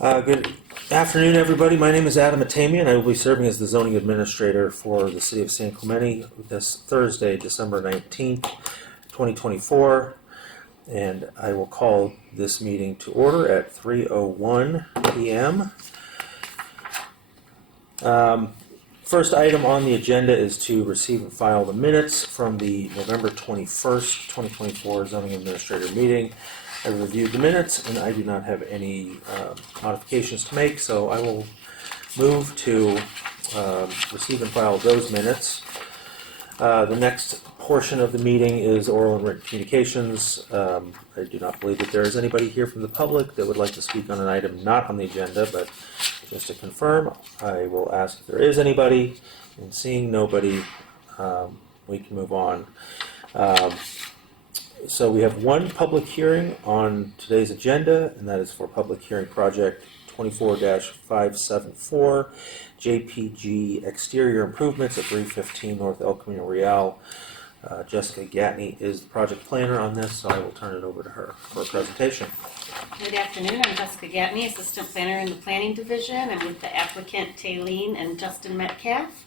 Good afternoon, everybody. My name is Adam Atamian. I will be serving as the zoning administrator for the city of San Clemente this Thursday, December 19th, 2024. And I will call this meeting to order at 3:01 p.m. First item on the agenda is to receive and file the minutes from the November 21st, 2024 zoning administrator meeting. I reviewed the minutes and I do not have any modifications to make, so I will move to receive and file those minutes. The next portion of the meeting is oral and written communications. I do not believe that there is anybody here from the public that would like to speak on an item not on the agenda, but just to confirm, I will ask if there is anybody, and seeing nobody, we can move on. So we have one public hearing on today's agenda, and that is for public hearing project 24-574, JPG exterior improvements at 315 North El Camino Real. Jessica Gatney is the project planner on this, so I will turn it over to her for a presentation. Good afternoon. I'm Jessica Gatney, Assistant Planner in the Planning Division. I'm with the applicant Taylene and Justin Metcalf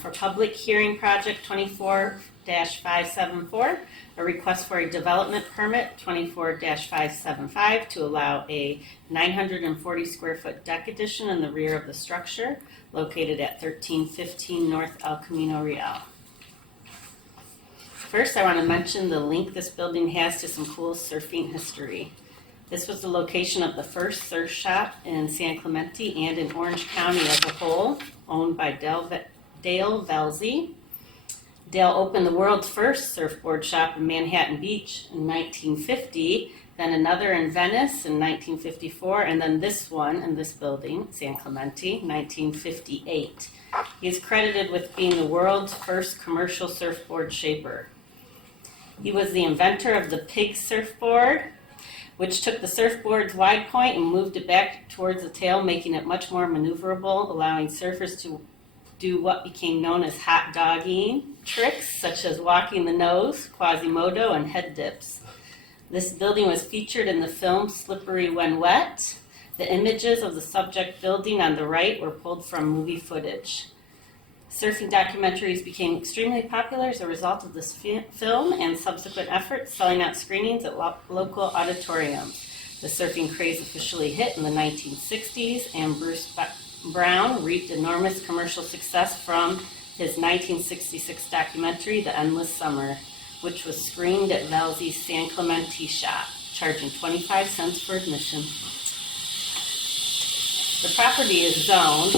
for public hearing project 24-574, a request for a development permit 24-575 to allow a 940 square foot deck addition in the rear of the structure located at 1315 North El Camino Real. First, I want to mention the link this building has to some cool surfing history. This was the location of the first surf shop in San Clemente and in Orange County as a whole, owned by Dale Velzy. Dale opened the world's first surfboard shop in Manhattan Beach in 1950, then another in Venice in 1954, and then this one in this building, San Clemente, 1958. He is credited with being the world's first commercial surfboard shaper. He was the inventor of the pig surfboard, which took the surfboard's wide point and moved it back towards the tail, making it much more maneuverable, allowing surfers to do what became known as hot dogging tricks, such as walking the nose, Quasimodo, and head dips. This building was featured in the film Slippery When Wet. The images of the subject building on the right were pulled from movie footage. Surfing documentaries became extremely popular as a result of this film and subsequent efforts, selling out screenings at local auditoriums. The surfing craze officially hit in the 1960s, and Bruce Brown reaped enormous commercial success from his 1966 documentary, The Endless Summer, which was screened at Velzy's San Clemente shop, charging 25 cents for admission. The property is zoned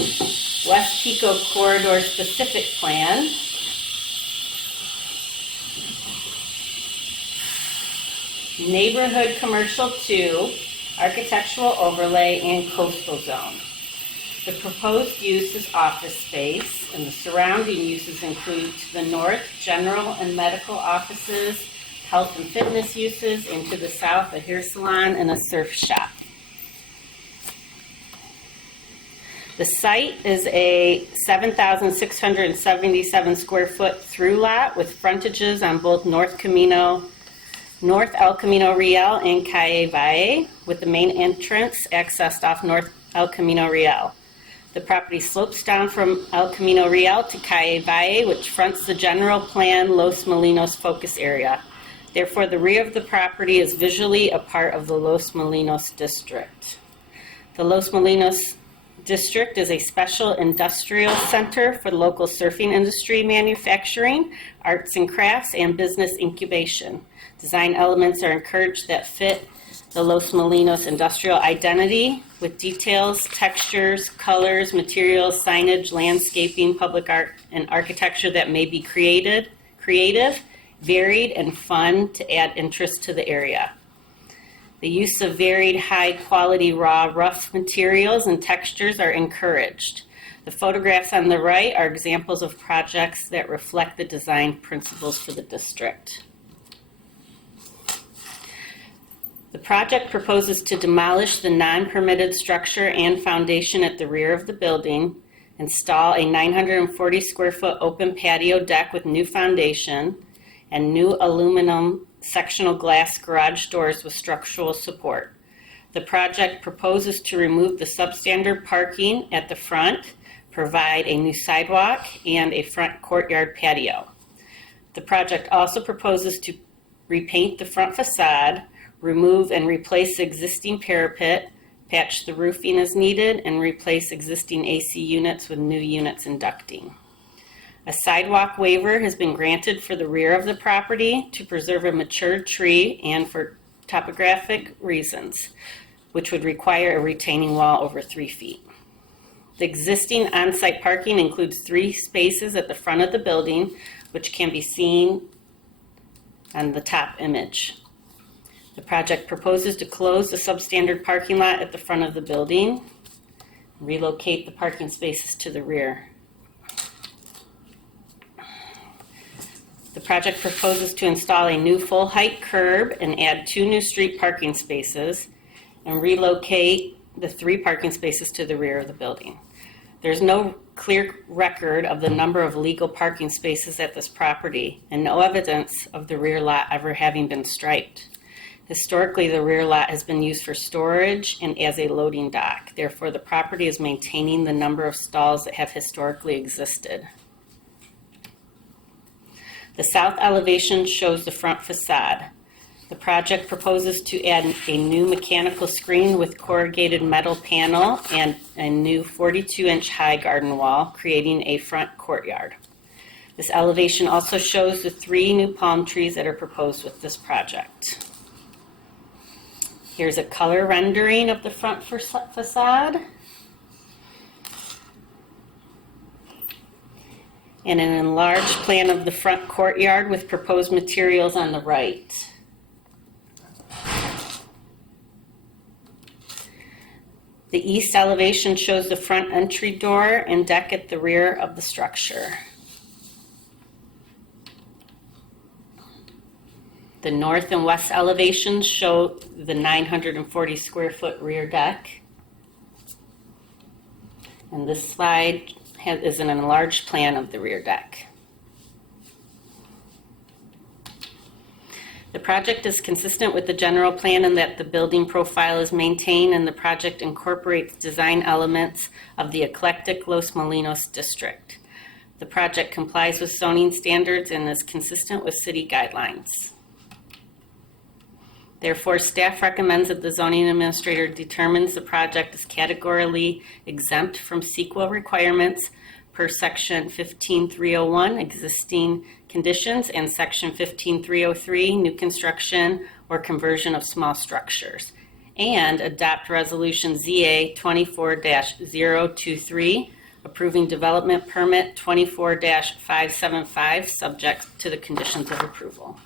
West Pico Corridor Specific Plan, Neighborhood Commercial 2, Architectural Overlay, and Coastal Zone. The proposed use is office space, and the surrounding uses include to the north, general and medical offices, health and fitness uses, and to the south, a hair salon and a surf shop. The site is a 7,677 square foot through lot with frontages on both North El Camino Real and Calle Valle, with the main entrance accessed off North El Camino Real. The property slopes down from El Camino Real to Calle Valle, which fronts the general plan Los Molinos focus area. Therefore, the rear of the property is visually a part of the Los Molinos district. The Los Molinos district is a special industrial center for the local surfing industry, manufacturing, arts and crafts, and business incubation. Design elements are encouraged that fit the Los Molinos industrial identity with details, textures, colors, materials, signage, landscaping, public art, and architecture that may be creative, varied, and fun to add interest to the area. The use of varied, high-quality, raw, rough materials and textures are encouraged. The photographs on the right are examples of projects that reflect the design principles for the district. The project proposes to demolish the non-permitted structure and foundation at the rear of the building, install a 940 square foot open patio deck with new foundation, and new aluminum sectional glass garage doors with structural support. The project proposes to remove the substandard parking at the front, provide a new sidewalk, and a front courtyard patio. The project also proposes to repaint the front facade, remove and replace existing parapet, patch the roofing as needed, and replace existing AC units with new units and ducting. A sidewalk waiver has been granted for the rear of the property to preserve a matured tree and for topographic reasons, which would require a retaining wall over 3 feet. The existing on-site parking includes 3 spaces at the front of the building, which can be seen on the top image. The project proposes to close the substandard parking lot at the front of the building, relocate the parking spaces to the rear. The project proposes to install a new full-height curb and add 2 new street parking spaces and relocate the 3 parking spaces to the rear of the building. There's no clear record of the number of legal parking spaces at this property and no evidence of the rear lot ever having been striped. Historically, the rear lot has been used for storage and as a loading dock. Therefore, the property is maintaining the number of stalls that have historically existed. The south elevation shows the front facade. The project proposes to add a new mechanical screen with corrugated metal panel and a new 42-inch high garden wall, creating a front courtyard. This elevation also shows the 3 new palm trees that are proposed with this project. Here's a color rendering of the front facade. And an enlarged plan of the front courtyard with proposed materials on the right. The east elevation shows the front entry door and deck at the rear of the structure. The north and west elevations show the 940 square foot rear deck. And this slide is an enlarged plan of the rear deck. The project is consistent with the general plan in that the building profile is maintained and the project incorporates design elements of the eclectic Los Molinos district. The project complies with zoning standards and is consistent with city guidelines. Therefore, staff recommends that the zoning administrator determines the project is categorically exempt from CEQA requirements per section 15301, existing conditions, and section 15303, new construction or conversion of small structures, and adopt resolution ZA 24-023, approving development permit 24-575, subject to the conditions of approval.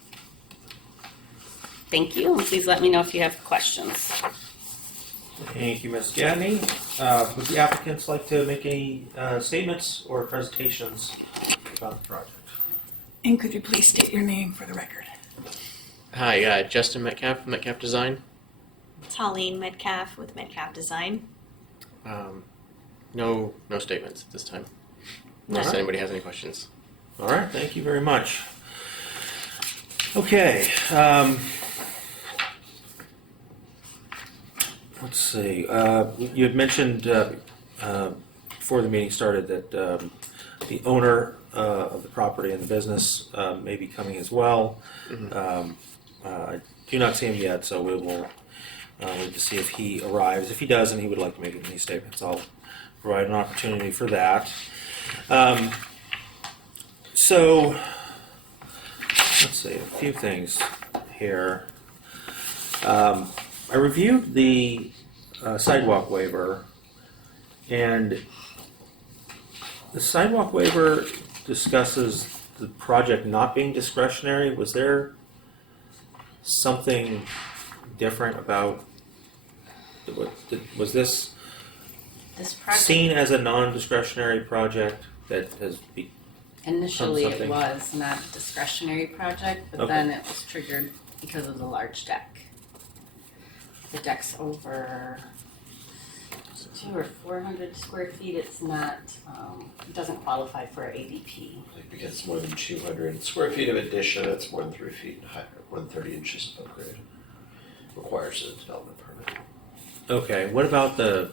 Thank you, and please let me know if you have questions. Thank you, Ms. Gagne. Would the applicants like to make any statements or presentations about the project? And could you please state your name for the record? Hi, Justin Metcalf, Metcalf Design. Colleen Metcalf with Metcalf Design. No statements at this time, unless All right. anybody has any questions. All right, thank you very much. Okay, let's see. You had mentioned before the meeting started that the owner of the property and the business may be coming as well. Mm-hmm. I do not see him yet, so we will wait to see if he arrives. If he does and he would like to make any statements, I'll provide an opportunity for that. So, let's see, a few things here. I reviewed the sidewalk waiver, and the sidewalk waiver discusses the project not being discretionary. Was there something different about, was this This project, seen as a non-discretionary project that has become initially it something? was not a discretionary project, but Okay. then it was triggered because of the large deck. The deck's over 200 or 400 square feet. It's not, it doesn't qualify for ADP. Because it's more than 200 square feet of addition, it's more than 3 feet high, more than 30 inches of upgrade. Requires a development permit. Okay, what about the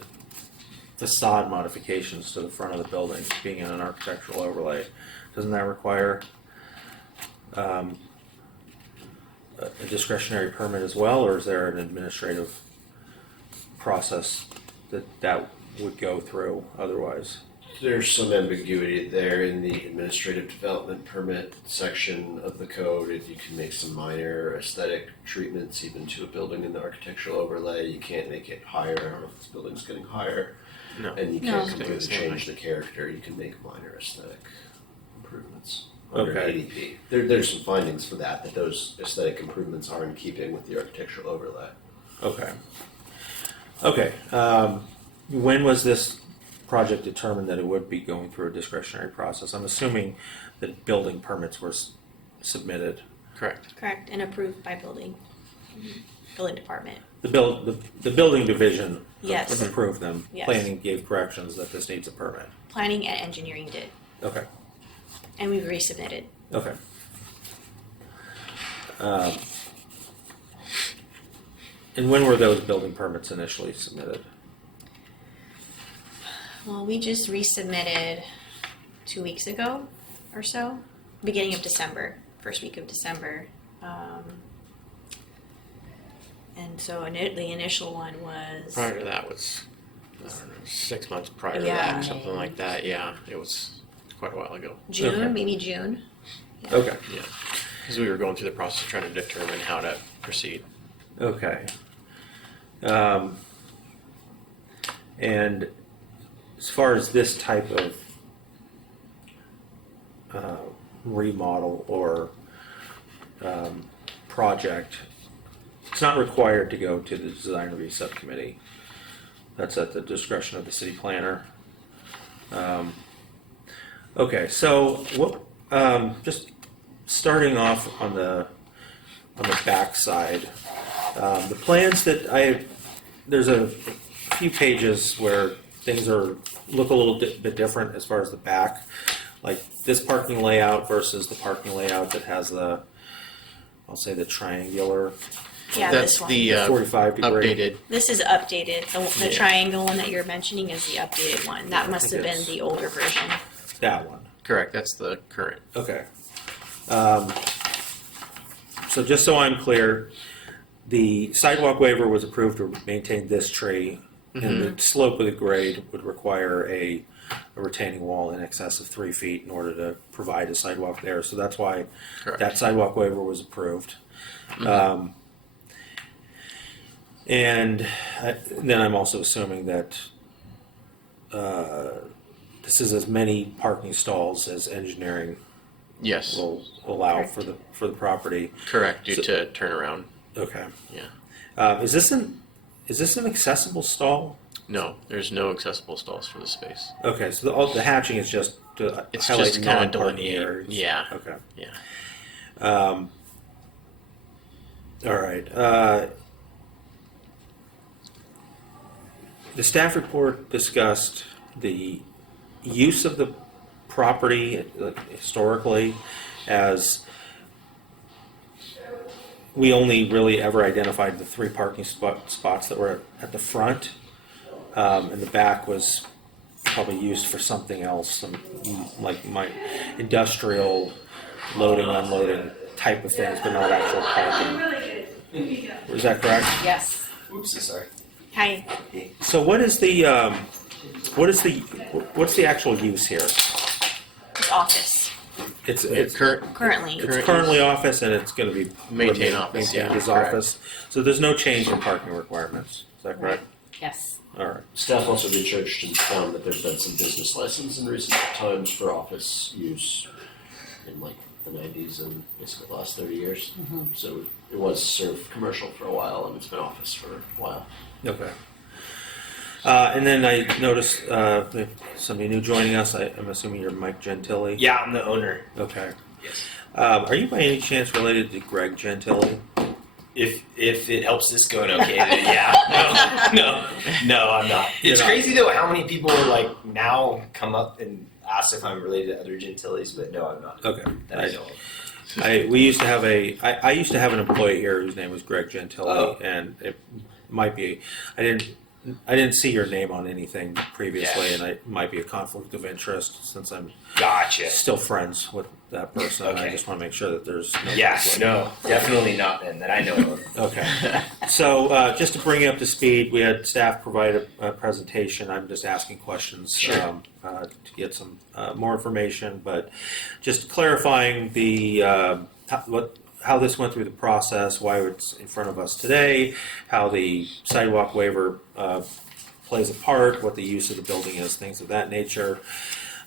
facade modifications to the front of the building being in an architectural overlay? Doesn't that require a discretionary permit as well, or is there an administrative process that would go through otherwise? There's some ambiguity there in the administrative development permit section of the code. If you can make some minor aesthetic treatments even to a building in the architectural overlay, you can't make it higher. I don't know if this building's getting higher. No. And you No. can't completely change the character. You can make minor aesthetic improvements under Okay. ADP. There's some findings for that those aesthetic improvements are in keeping with the architectural overlay. Okay. Okay. When was this project determined that it would be going through a discretionary process? I'm assuming that building permits were submitted. Correct. Correct, and approved by building department. The building division Yes. approved them. Yes. Planning gave corrections that this needs a permit. Planning and engineering did, Okay. and we've resubmitted. Okay. And when were those building permits initially submitted? Well, we just resubmitted 2 weeks ago or so, beginning of December, first week of December. And so the initial one was, Prior to that was, I don't know, 6 months prior to Yeah. that, something like that. Yeah, it was quite a while ago. June, Okay. maybe June. Okay. Yeah, because we were going through the process of trying to determine how to proceed. Okay. And as far as this type of remodel or project, it's not required to go to the design review subcommittee. That's at the discretion of the city planner. Okay, so what? Just starting off on the back side, the plans that there's a few pages where things look a little bit different as far as the back, like this parking layout versus the parking layout that has I'll say the triangular Yeah, That's this one. the 45 degree. updated. This is updated. The Yeah. triangle one that you're mentioning is the updated one. That must have been the older version. That one. Correct. That's the current. Okay. So just so I'm clear, the sidewalk waiver was approved to maintain this tree, and the slope of the grade would require a retaining wall in excess of 3 feet in order to provide a sidewalk there. So that's why Correct. that sidewalk waiver was approved. And then I'm also assuming that this is as many parking stalls as engineering Yes. will allow Correct. for the property. Correct. Due So- to turnaround. Okay. Yeah. Is this an accessible stall? No, there's no accessible stalls for the space. Okay, so the hatching is just to It's highlight just kind of non-parking delineate. areas. Yeah. Okay. Yeah. All right. The staff report discussed the use of the property historically as we only really ever identified the 3 parking spots that were at the front, and the back was probably used for something else, some like my industrial loading, unloading type of things, but not actual parking. Is that correct? Yes. Oops, sorry. Hi. So what's the actual use here? It's office It's currently. It's Current currently use. office, and it's going to be Maintain office, maintained yeah, as correct. office. So there's no change in parking requirements. Is that correct? Yes. All right. Staff also researched and found that there's been some business license in recent times for office use in like the 90s and basically the last 30 years. So it was served commercial for a while and it's been office for a while. Okay. And then I noticed somebody new joining us. I'm assuming you're Mike Gentili. Yeah, I'm the owner. Okay. Yes. Are you by any chance related to Greg Gentili? If it helps this going okay, then yeah. No, I'm not. You're It's not. crazy though how many people like now come up and ask if I'm related to other Gentilis, but no, I'm not. Okay. That I know of. We used to have I used to have an employee here whose name was Greg Gentili, Oh. and might be, I didn't see your name on anything previously, Yeah. and it might be a conflict of interest since I'm Gotcha. still friends with that person. I Okay. just want to make sure that there's no Yes, conflict. no, definitely not then that I know of. Okay. So just to bring you up to speed, we had staff provide a presentation. I'm just asking questions Sure. to get some more information, but just clarifying the how this went through the process, why it's in front of us today, how the sidewalk waiver plays a part, what the use of the building is, things of that nature.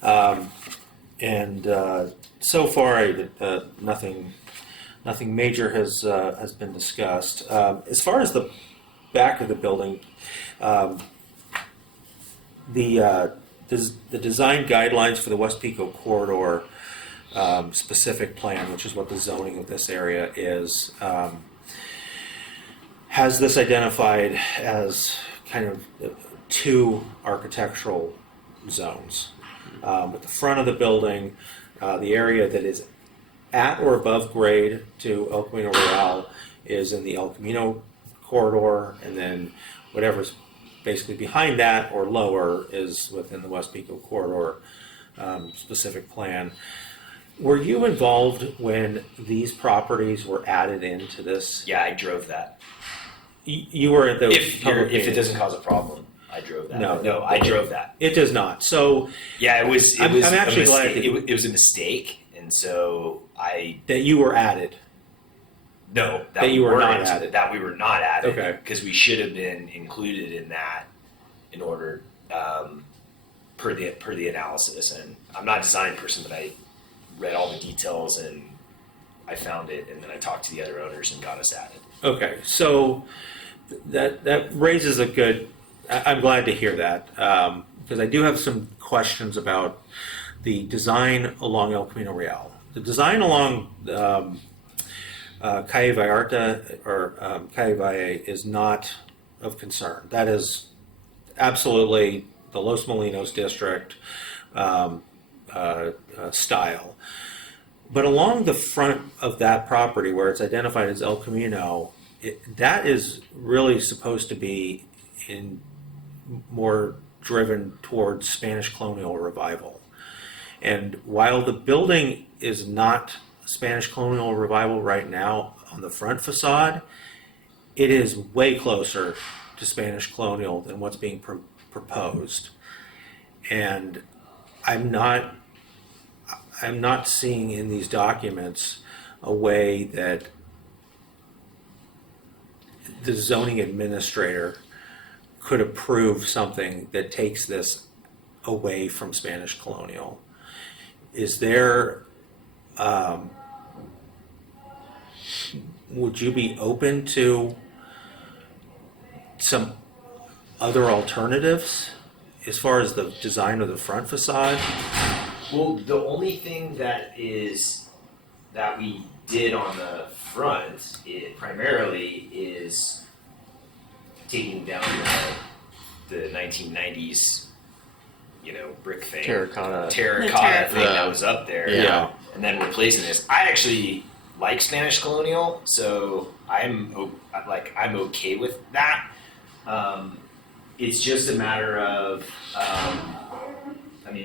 And so far, nothing major has been discussed. As far as the back of the building, the design guidelines for the West Pico corridor specific plan, which is what the zoning of this area is, has this identified as kind of two architectural zones. At the front of the building, the area that is at or above grade to El Camino Real is in the El Camino corridor, and then whatever's basically behind that or lower is within the West Pico corridor specific plan. Were you involved when these properties were added into this? Yeah, I drove that. You were at the If public it meeting. doesn't cause a problem, I drove that. No. I drove that. It does not. So Yeah, it was. I'm actually a glad mistake. that- It was a mistake, and so that you were added. no That you were not weren't, added. That we were not added. Okay. Because we should have been included in that in order per the analysis. And I'm not a design person, but I read all the details and I found it, and then I talked to the other owners and got us added. Okay, so that raises a good. I'm glad to hear that because I do have some questions about the design along El Camino Real. The design along Calle Vallarta or Calle Valle is not of concern. That is absolutely the Los Molinos district style. But along the front of that property where it's identified as El Camino, that is really supposed to be more driven towards Spanish colonial revival. And while the building is not Spanish colonial revival right now on the front facade, it is way closer to Spanish colonial than what's being proposed. And I'm not seeing in these documents a way that the zoning administrator could approve something that takes this away from Spanish colonial. Is there, would you be open to some other alternatives as far as the design of the front facade? Well, the only thing that we did on the front, primarily is taking down the 1990s, brick thing, Terracotta. terracotta thing Yeah. that was up there, Yeah. and then replacing this. I actually like Spanish colonial, so I'm okay with that. It's just a matter of.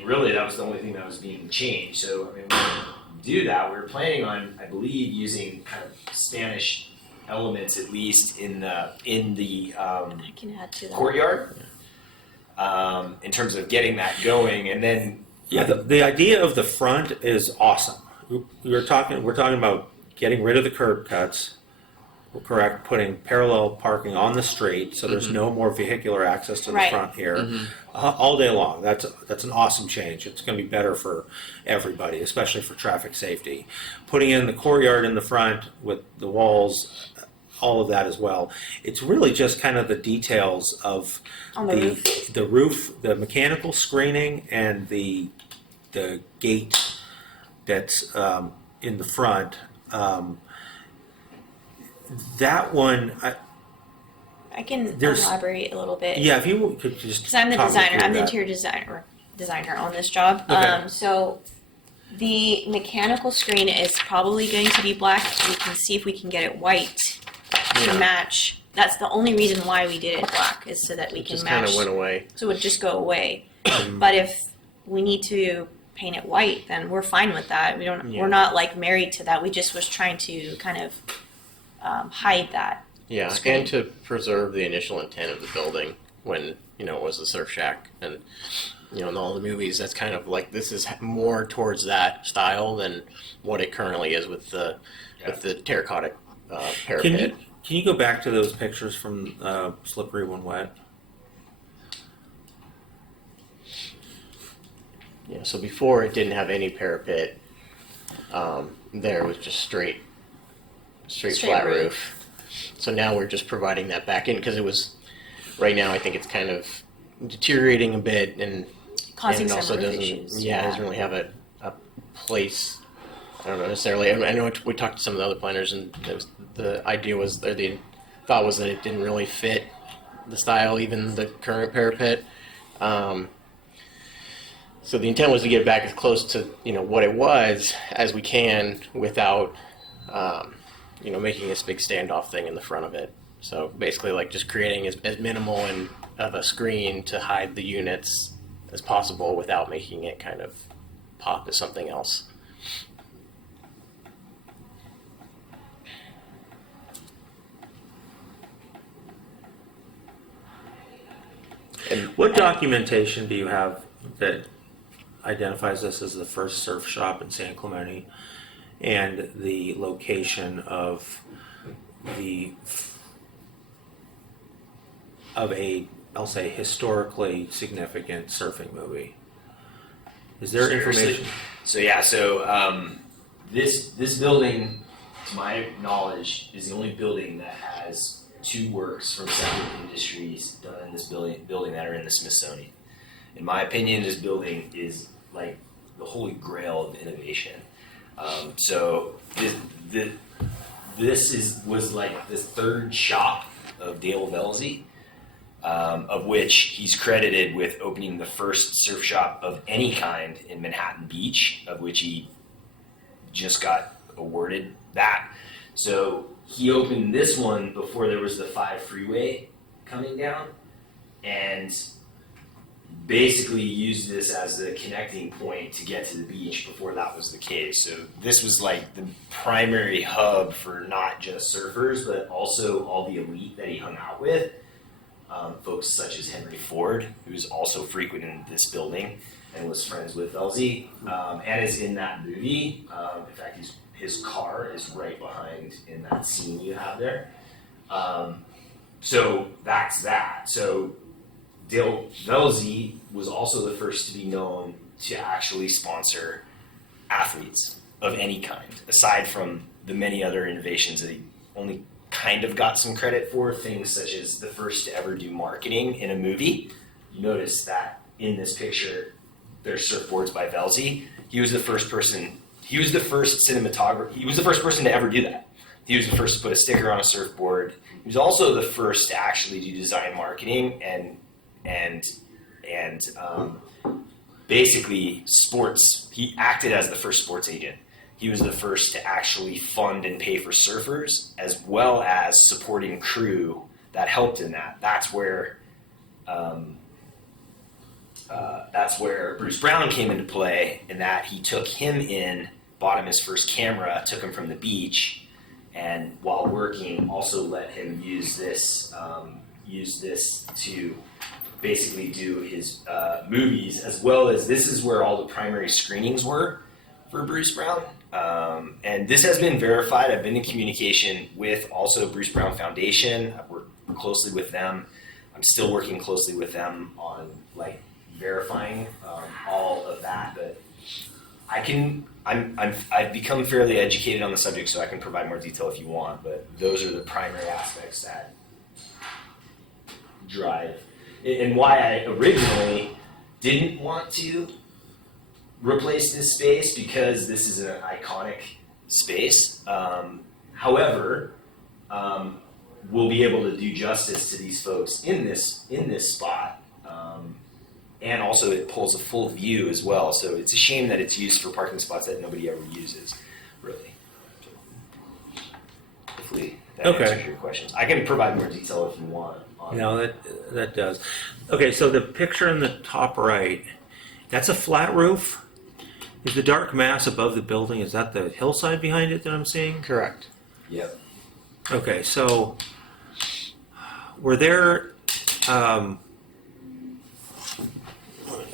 Really, that was the only thing that was being changed. So, when we do that, we're planning on, I believe, using kind of Spanish elements, at least in the I can add to that. courtyard, in terms of getting that going, and then Yeah, the idea of the front is awesome. We're talking about getting rid of the curb cuts, correct, putting parallel parking on the street, so there's no more vehicular access to the Right. front here all day long. That's an awesome change. It's going to be better for everybody, especially for traffic safety. Putting in the courtyard in the front with the walls, all of that as well. It's really just kind of the details of On the roof. the roof, the mechanical screening, and the gate that's in the front. That one, I can There's- elaborate a little bit. yeah, if you could just Because I'm the talk me designer. through I'm the that. interior designer on this job. Okay. So the mechanical screen is probably going to be black. We can see if we can get it white to match That's the only reason why we did it black, is so that we It can just kind match. of went away. So it would just go away. But if we need to paint it white, then we're fine with that. Yeah. We're not like married to that. We just was trying to kind of hide that. Yeah, Screen. and to preserve the initial intent of the building when, it was a surf shack. And, in all the movies, that's kind of like, this is more towards that style than what it currently is with the terracotta parapet. Can you go back to those pictures from Slippery When Wet? Yeah, so before it didn't have any parapet. There was just straight flat roof. roof. So now we're just providing that back in because it was, right now I think it's kind of deteriorating a bit and Causing and some also roof doesn't, issues. yeah, it doesn't really have a place. I don't know necessarily. I know we talked to some of the other planners and the idea was, or the thought was that it didn't really fit the style, even the current parapet. So the intent was to get it back as close to what it was as we can without making this big standoff thing in the front of it. So basically, like just creating as minimal and of a screen to hide the units as possible without making it kind of pop as something else. And What documentation do you have that identifies this as the first surf shop in San Clemente and the location of a, I'll say, historically significant surfing movie? Is there Seriously? information? This building, to my knowledge, is the only building that has two works from separate industries done in this building that are in the Smithsonian. In my opinion, this building is like the holy grail of innovation. So this was like the third shop of Dale Velzy, of which he's credited with opening the first surf shop of any kind in Manhattan Beach, of which he just got awarded that. So he opened this one before there was the 5 freeway coming down, and basically used this as the connecting point to get to the beach before that was the case. So this was like the primary hub for not just surfers, but also all the elite that he hung out with. Folks such as Henry Ford, who's also frequent in this building and was friends with Velzy, and is in that movie. In fact, his car is right behind in that scene you have there. So that's that. So Dale Velzy was also the first to be known to actually sponsor athletes of any kind, aside from the many other innovations that he only kind of got some credit for, things such as the first to ever do marketing in a movie. You notice that in this picture, there's surfboards by Velzy. He was the first person, he was the first cinematographer, he was the first person to ever do that. He was the first to put a sticker on a surfboard. He was also the first to actually do design marketing and basically sports. He acted as the first sports agent. He was the first to actually fund and pay for surfers, as well as supporting crew that helped in that. That's where Bruce Brown came into play, in that he took him in, bought him his first camera, took him from the beach, and while working, also let him use this to basically do his movies, as well as this is where all the primary screenings were for Bruce Brown. And this has been verified. I've been in communication with also Bruce Brown Foundation. I've worked closely with them. I'm still working closely with them on like verifying all of that. But I've become fairly educated on the subject, so I can provide more detail if you want. But those are the primary aspects that drive, and why I originally didn't want to replace this space, because this is an iconic space. However, we'll be able to do justice to these folks in this spot, and also it pulls a full view as well. So it's a shame that it's used for parking spots that nobody ever uses, really. So hopefully that Okay. answers your questions. I can provide more detail if you want. On No, that does. Okay, so the picture in the top right, that's a flat roof? Is the dark mass above the building, is that the hillside behind it that I'm seeing? Correct. Yep. Okay, so were there, let me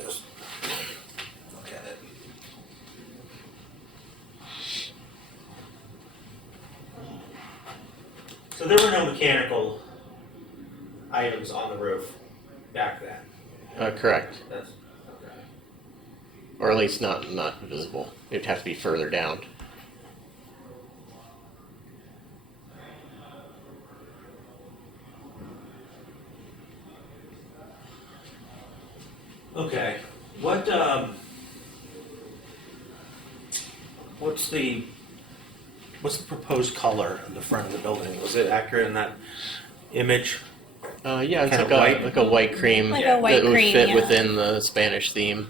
just look at it. So there were no mechanical items on the roof back then? Correct. That's, okay. Or at least not visible. It'd have to be further down. Okay, what's the proposed color of the front of the building? Was it accurate in that image? Yeah, it's Kinda like white? like a white cream Like a white that would cream, fit yeah. within the Spanish theme.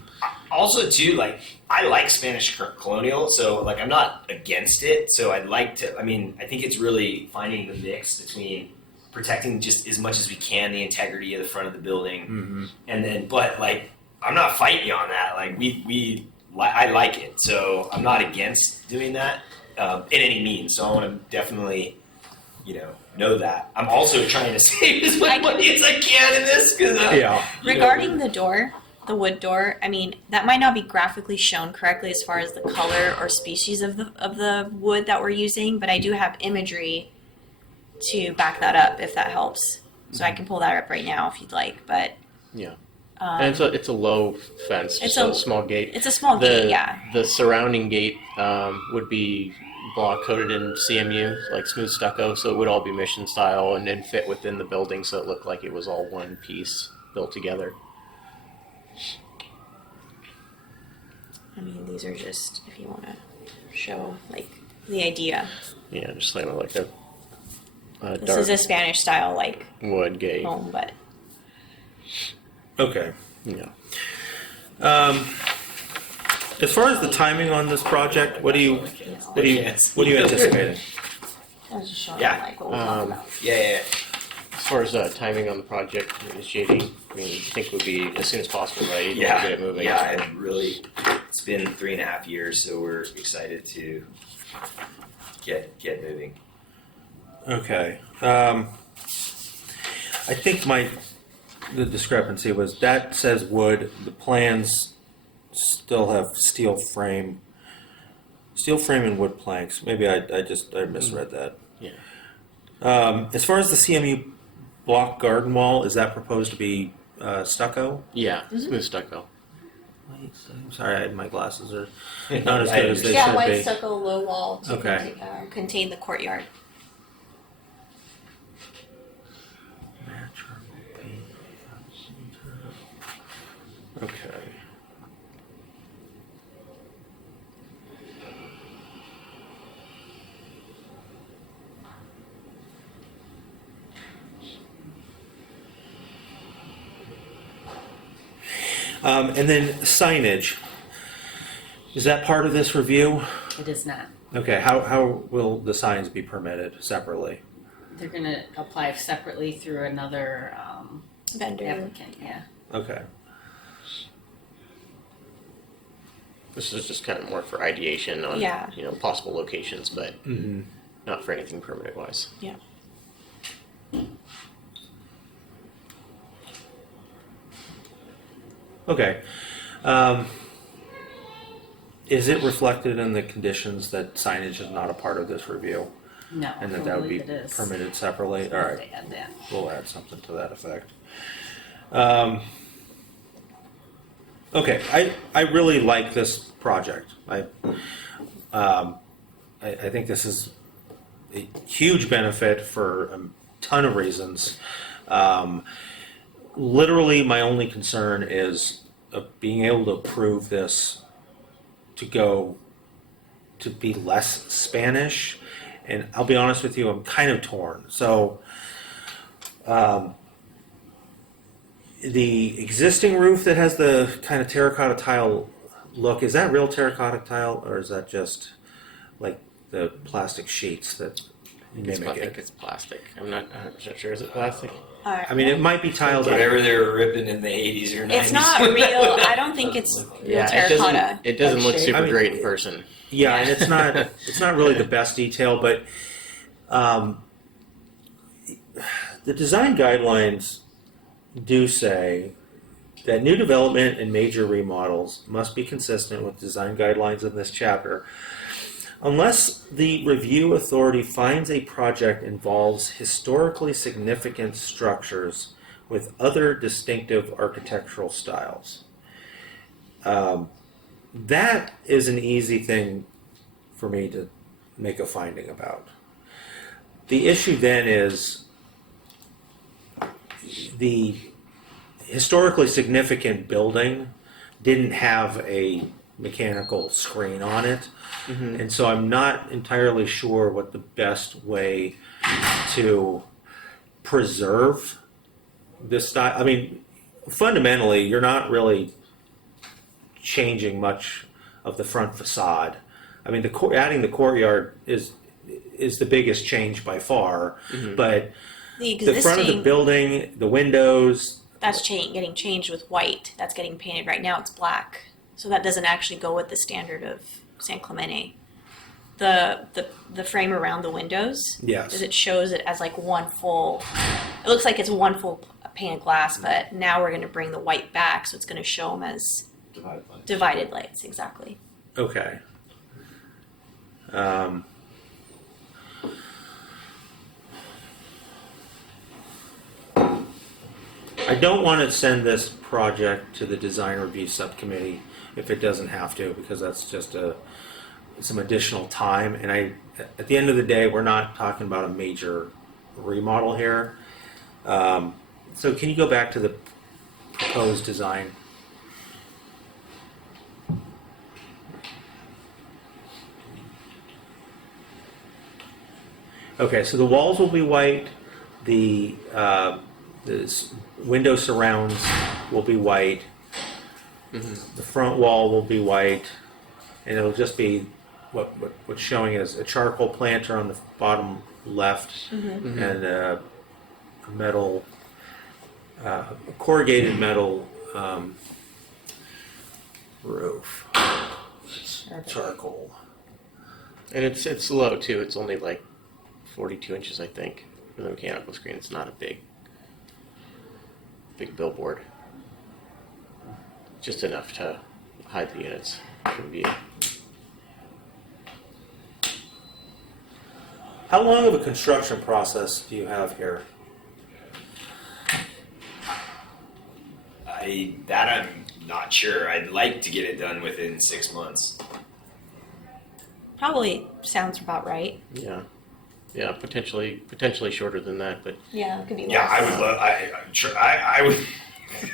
Also, too, like I like Spanish colonial, so like I'm not against it. So I'd like to. I mean, I think it's really finding the mix between protecting just as much as we can the integrity of the front of the building, Mm-hmm. and then, but like I'm not fighting you on that. Like I like it, so I'm not against doing that in any means. So I want to definitely, know that. I'm also trying to save as much money as I can in this because Yeah. Regarding the door, the wood door, I mean, that might not be graphically shown correctly as far as the color or species of the wood that we're using, but I do have imagery to back that up if that helps. So I can pull that up right now if you'd like, but Yeah. And it's a low fence, just It's a small gate. it's a small gate, yeah. The surrounding gate would be block coated in CMU, like smooth stucco, so it would all be mission style and then fit within the building, so it looked like it was all one piece built together. I mean, these are just if you want to show like the idea. Yeah, just like a This dark is a Spanish style like wood gate. home, but Okay. Yeah. As far as the timing on this project, what are you anticipating? I was just showing Yeah. like what we're talking about. yeah. As far as timing on the project initiating, I mean, I think would be as soon as possible, right? You Yeah, wanna get it moving. yeah, it's been 3.5 years, so we're excited to get moving. Okay. I think the discrepancy was that says wood. The plans still have steel frame and wood planks. Maybe I misread that. Yeah. As far as the CMU block garden wall, is that proposed to be stucco? Yeah, smooth stucco. I'm sorry, my glasses are not as good as they Yeah, should white be. stucco low wall to Okay. contain the courtyard. Natural paint. Okay. And then signage. Is that part of this review? It is not. Okay, how will the signs be permitted separately? They're gonna apply separately through another Vendor. applicant, yeah. Okay. This is just kind of more for ideation on Yeah. possible locations, but Mm-hmm. not for anything permanent wise. Yeah. Okay. Is it reflected in the conditions that signage is not a part of this review? No, And I that don't that would be believe it is. permitted separately? All right, They add that. we'll add something to that effect. Okay, I really like this project. I think this is a huge benefit for a ton of reasons. Literally, my only concern is being able to approve this to be less Spanish. And I'll be honest with you, I'm kind of torn. So, the existing roof that has the kind of terracotta tile look, is that real terracotta tile or is that just like the plastic sheets that mimic I think it. it's plastic. I'm not 100% sure. Is it plastic? I mean, it might be tiled. Whatever they were ripping in the 80s or 90s. It's not real. I don't think it's real Yeah, terracotta. it doesn't look shape. super I mean, great in person. Yeah, and it's not really the best detail, but the design guidelines do say that new development and major remodels must be consistent with design guidelines in this chapter, unless the review authority finds a project involves historically significant structures with other distinctive architectural styles. That is an easy thing for me to make a finding about. The issue then is the historically significant building didn't have a mechanical screen on it. And so I'm not entirely sure what the best way to preserve this style. I mean, fundamentally, you're not really changing much of the front facade. I mean, adding the courtyard is the biggest change by far. But The the front of the existing, building, the windows, that's getting changed with white. That's getting painted. Right now it's black. So that doesn't actually go with the standard of San Clemente. The frame around the windows, yes. is it shows it as like one full, it looks like it's one full pane of glass, but now we're going to bring the white back, so it's going to show them as divided lights, exactly. Okay. I don't want to send this project to the design review subcommittee if it doesn't have to, because that's just some additional time. And at the end of the day, we're not talking about a major remodel here. So can you go back to the proposed design? Okay, so the walls will be white. The window surrounds will be white. The front wall will be white, and it'll just be what's showing is a charcoal planter on the bottom left, and a metal, corrugated metal roof. It's charcoal. And it's low too. It's only like 42 inches, I think, for the mechanical screen. It's not a big billboard. Just enough to hide the units from view. How long of a construction process do you have here? I'm not sure. I'd like to get it done within 6 months. Probably sounds about right. Yeah, potentially shorter than that, but Yeah, it could be less. Yeah, I would love. I would.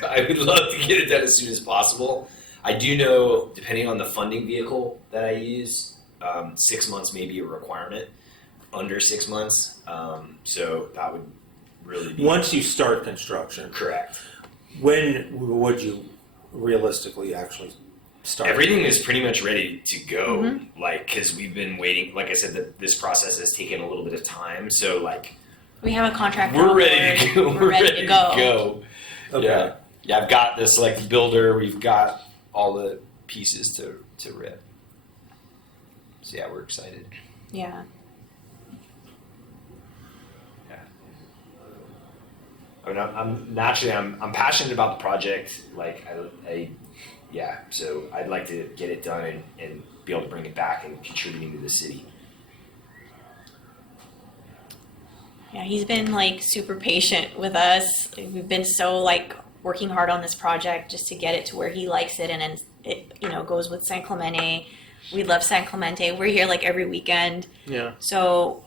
I would love to get it done as soon as possible. I do know, depending on the funding vehicle that I use, 6 months may be a requirement. Under 6 months, so that would really be Once you start construction, correct. when would you realistically actually start? Everything is pretty much ready to go. Like, because we've been waiting. Like I said, this process has taken a little bit of time. So, like, We have a contract. we're on ready to board. go. We're ready to go. Okay. Yeah. I've got the select builder. We've got all the pieces to rip. So yeah, we're excited. Yeah. I mean, I'm passionate about the project. Like, so I'd like to get it done and be able to bring it back and contributing to the city. Yeah, he's been like super patient with us. We've been so like working hard on this project just to get it to where he likes it, and then it goes with San Clemente. We love San Clemente. We're here like every weekend. yeah. So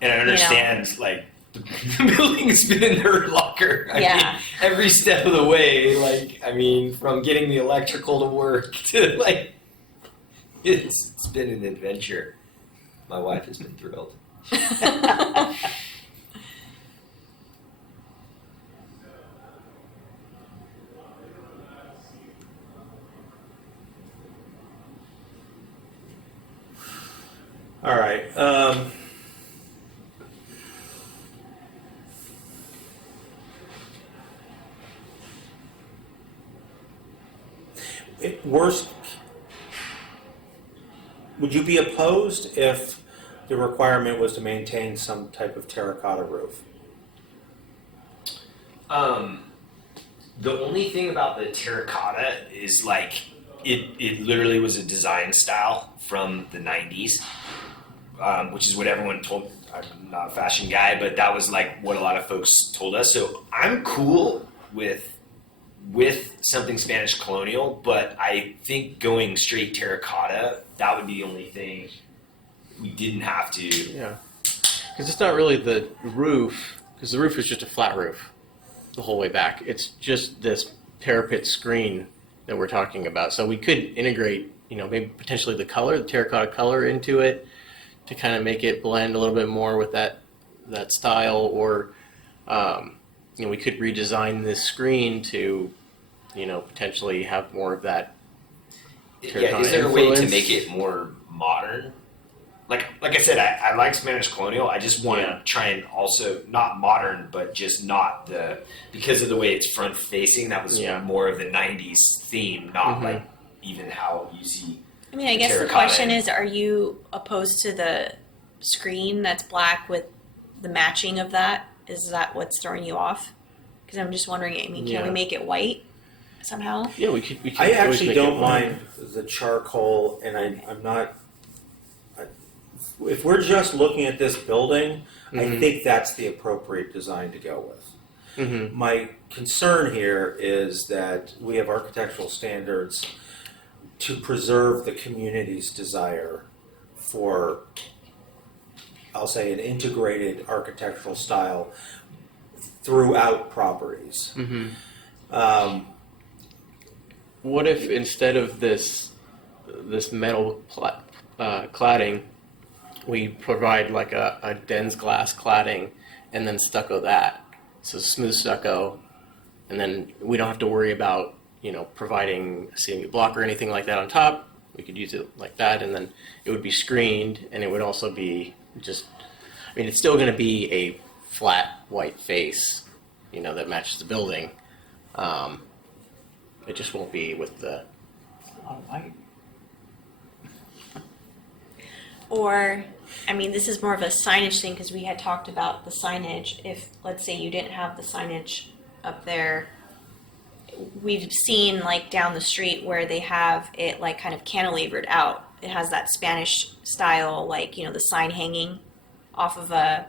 And I understand, like, the building's been in their locker. I mean, every step of the way. Like, I mean, from getting the electrical to work to, like, it's been an adventure. My wife has been thrilled. All right. Worst, would you be opposed if the requirement was to maintain some type of terracotta roof? The only thing about the terracotta is like it literally was a design style from the 90s, which is what everyone told. I'm not a fashion guy, but that was like what a lot of folks told us. So I'm cool with something Spanish colonial, but I think going straight terracotta, that would be the only thing we didn't have to. Yeah, because it's not really the roof, because the roof is just a flat roof the whole way back. It's just this parapet screen that we're talking about. So we could integrate, maybe potentially the color, the terracotta color into it to kind of make it blend a little bit more with that style, or we could redesign this screen to, potentially have more of that Yeah, is there a way to influence. make it more modern? Like I said, I like Spanish colonial. I just want to Yeah. try and also not modern, but just not because of the way it's front facing. That was Yeah. more of the '90s theme, not Mhm. like even how you see. I mean, I guess the Terracotta. question is, are you opposed to the screen that's black with the matching of that? Is that what's throwing you off? Because I'm just wondering, I mean, can we Yeah. make it white somehow? Yeah, we could. I always actually make it don't white. mind the charcoal, and I'm not. If we're just looking at this building, I Mhm. think that's the appropriate design to go with. Mm-hmm. My concern here is that we have architectural standards to preserve the community's desire for, I'll say, an integrated architectural style throughout properties. Mm-hmm. Um, What if instead of this metal cladding, we provide like a dense glass cladding and then stucco that, so smooth stucco, and then we don't have to worry about providing a CMU block or anything like that on top. We could use it like that, and then it would be screened, and it would also be just. I mean, it's still going to be a flat white face, that matches the building. It just won't be with the. Or, I mean, this is more of a signage thing because we had talked about the signage. If, let's say, you didn't have the signage up there, we've seen like down the street where they have it like kind of cantilevered out. It has that Spanish style, like, the sign hanging off of a.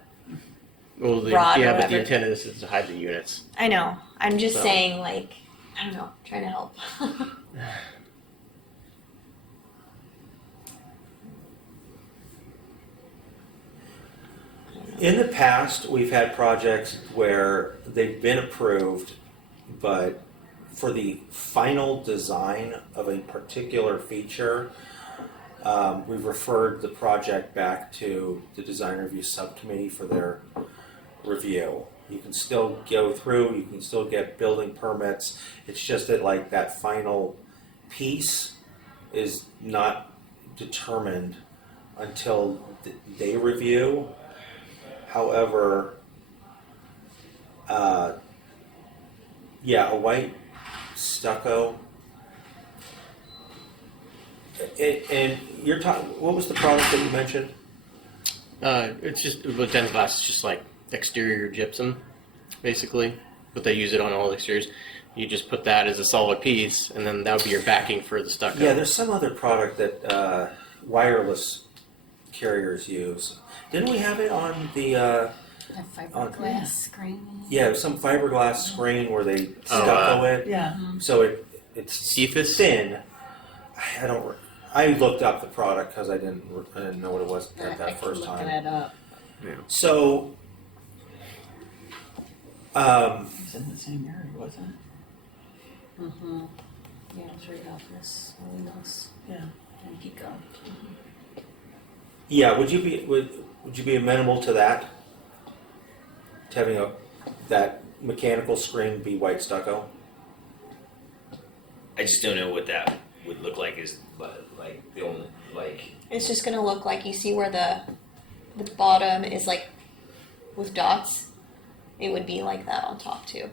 Well, Rod or but the whatever. intent of this is to hide the units. I know. I'm just So. saying, like, I don't know, trying to help. In the past, we've had projects where they've been approved, but for the final design of a particular feature, we've referred the project back to the design review subcommittee for their review. You can still go through, you can still get building permits. It's just that like that final piece is not determined until they review. However, a white stucco. And you're talking. What was the product that you mentioned? It's just with dense glass. It's just like exterior gypsum, basically. But they use it on all the exteriors. You just put that as a solid piece, and then that would be your backing for the stucco. Yeah, there's some other product that wireless carriers use. Didn't we have it on the? A fiberglass screen. Yeah, some fiberglass screen where they Oh, stucco it. Yeah. So it's Cephas? thin. I don't. I looked up the product because I didn't know what it was at that first time. Look that up. So, It's in the same area, wasn't it? Mm-hmm. Yeah, it's right off this windows. Yeah. And keep going. yeah, would you be amenable to that? To having that mechanical screen be white stucco? I just don't know what that would look like. But like the only like. It's just gonna look like, you see where the bottom is like with dots. It would be like that on top too,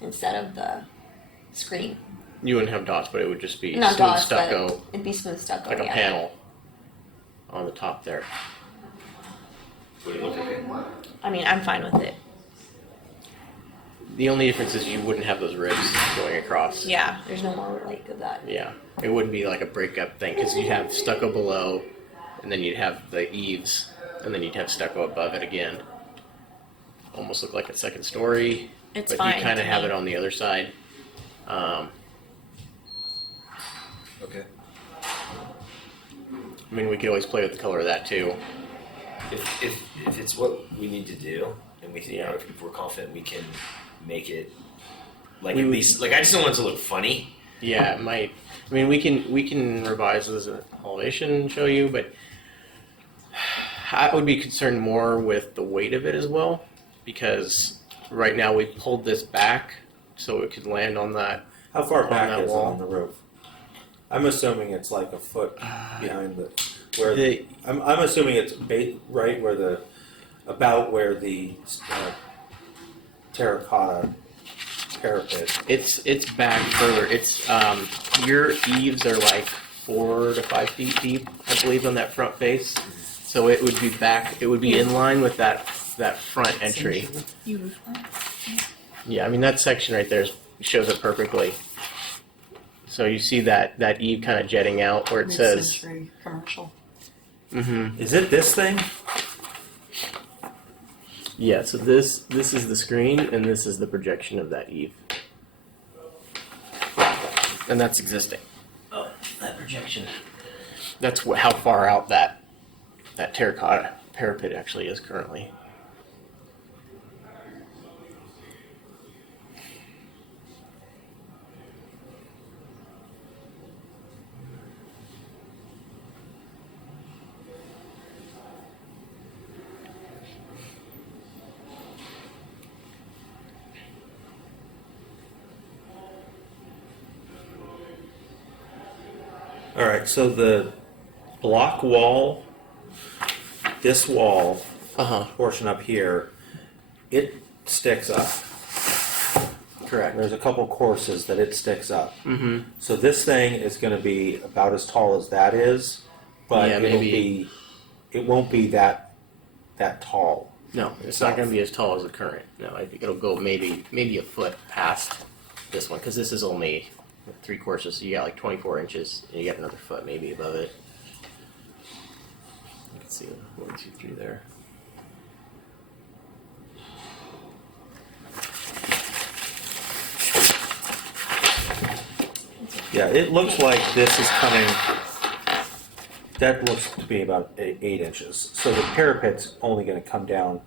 instead of the screen. You wouldn't have dots, but it would just be Not smooth dots, stucco, but it'd be smooth stucco. like a yeah. panel on the top there. Would it look okay? I mean, I'm fine with it. The only difference is you wouldn't have those ribs going across. Yeah, there's no more like of that. Yeah, it wouldn't be like a breakup thing because you'd have stucco below, and then you'd have the eaves, and then you'd have stucco above it again. Almost look like a second story, It's but fine. you kind to of have me. it on the other side. Okay. I mean, we could always play with the color of that too. If it's what we need to do, and we think, Yeah. if we're confident we can make it, like We at would- least, like I just don't want it to look funny. Yeah, it might. I mean, we can revise this elevation and show you, but I would be concerned more with the weight of it as well, because right now we pulled this back so it could land on that. How far On back that is wall. it on the roof? I'm assuming it's like a foot behind where The- I'm assuming it's right where about where the terracotta parapet. It's back further. It's your eaves are like 4 to 5 feet deep, I believe, on that front face. So it would be back. It would be in line with that front entry. Yeah, I mean that section right there shows it perfectly. So you see that eve kind of jetting out where it says. Mid-century commercial. Mm-hmm. Is it this thing? Yeah. So this is the screen, and this is the projection of that eve, and that's existing. Oh, that projection. That's how far out that terracotta parapet actually is currently. All right. So the block wall, this wall Uh-huh. portion up here, it sticks up. Correct. There's a couple courses that it sticks up. Mm-hmm. So this thing is going to be about as tall as that is, but Yeah, maybe. it won't be that tall. No, it's not going to be as tall as the current. No, I think it'll go maybe a foot past this one because this is only 3 courses. So you got like 24 inches, and you got another foot maybe above it. You can see 1, 2, 3 there. Yeah, it looks like this is coming. That looks to be about 8 inches. So the parapet's only going to come down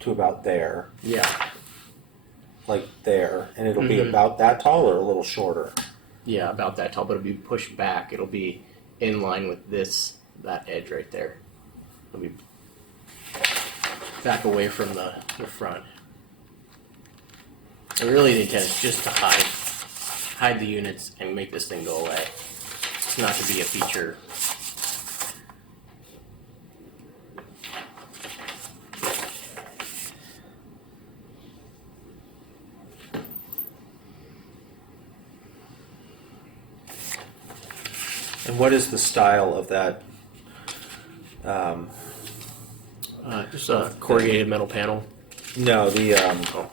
to about there, Yeah, like there, and it'll be Mhm. about that tall or a little shorter. yeah, about that tall, but it'll be pushed back. It'll be in line with that edge right there. It'll be back away from the front. And really, the intent is just to hide the units and make this thing go away. It's not to be a feature. And what is the style of that? Just a corrugated metal panel. No, the Oh.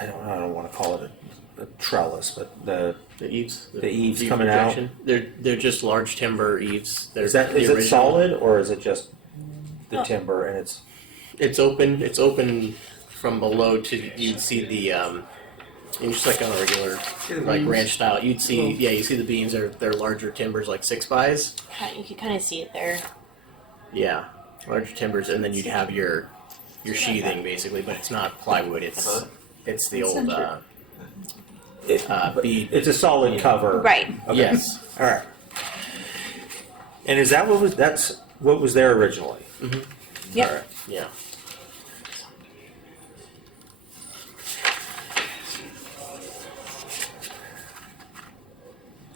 I don't want to call it a trellis, but the The eaves. The eaves eave coming out? projection. They're just large timber eaves. They're is that the is it original. solid or is it just the Oh. timber and it's It's open. It's open from below to you'd see the just like on a regular like ranch style. You'd see you see the beams. They're larger timbers like 6x. You can kind of see it there. Yeah, larger timbers, and then you'd have your sheathing basically, but it's not plywood. It's the old bead. it's a solid cover? Right. Okay. Yes. All right. And is that that's what was there originally? Yep. All right. Yeah.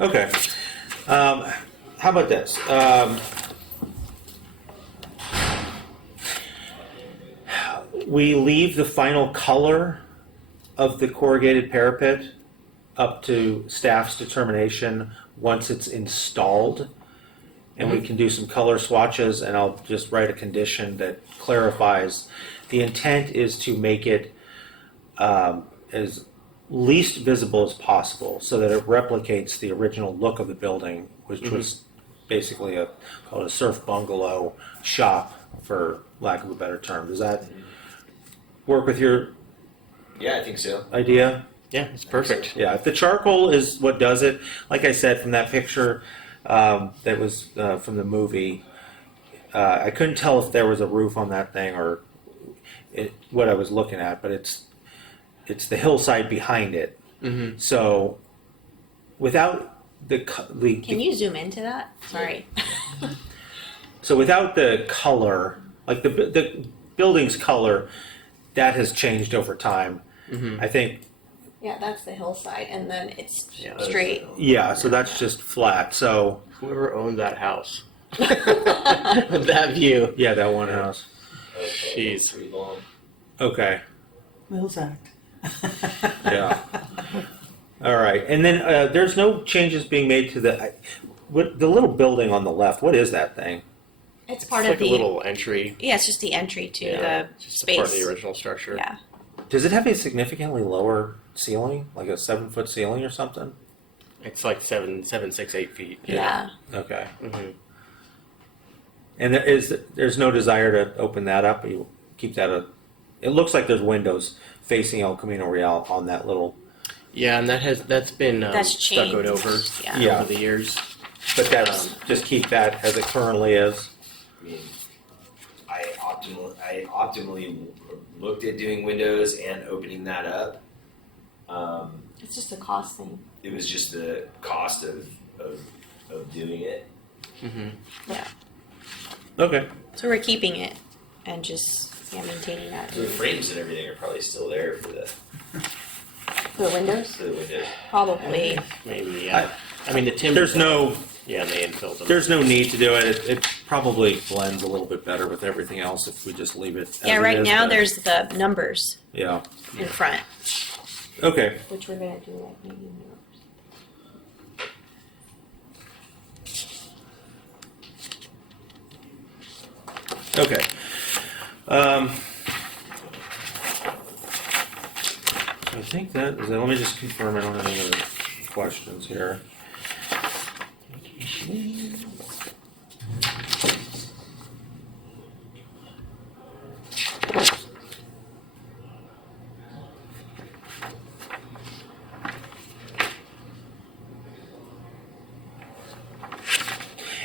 Okay. How about this? We leave the final color of the corrugated parapet up to staff's determination once it's installed. And we can do some color swatches, and I'll just write a condition that clarifies. The intent is to make it as least visible as possible so that it replicates the original look of the building, which was basically called a surf bungalow shop, for lack of a better term. Does that work with your Yeah, I think so. idea? Yeah, it's perfect. Yeah, if the charcoal is what does it, like I said from that picture that was from the movie, I couldn't tell if there was a roof on that thing or what I was looking at, but it's the hillside behind it. Mm-hmm. So without Can you zoom into that? Sorry. So without the color, like the building's color, that has changed over time. Mm-hmm. I think, Yeah, that's the hillside, and then it's Yeah, straight. yeah, so that's just flat. So Whoever owned that house with that view. yeah, that one house. Jeez. Pretty long. Okay, Wills Act. yeah. All right, and then there's no changes being made to the little building on the left. What is that thing? It's part It's of like the. a little entry. Yeah, it's just the entry to Yeah, the just space. part of the original structure. Yeah. Does it have a significantly lower ceiling, like a 7-foot ceiling or something? It's like 7, 6, 8 feet. Yeah. Okay. Mm-hmm. And there's no desire to open that up. You keep that. It looks like there's windows facing El Camino Real on that little. Yeah, and that's been That's stuccoed changed. over Yeah. over the years. But that's just keep that as it currently is. I mean, I optimally looked at doing windows and opening that up. It's just a cost thing. It was just the cost of doing it. Mm-hmm. Okay. So we're keeping it and just maintaining that. So the frames and everything are probably still there for The windows? the windows. Probably. Maybe. Yeah. I mean, the timber. There's no Yeah, they infilled them. there's no need to do it. It probably blends a little bit better with everything else if we just leave it. As Yeah, it right is, now but- there's the numbers Yeah. in front. Okay. Which we're gonna do like maybe Okay. I think that is it. Let me just confirm I don't have any other questions here.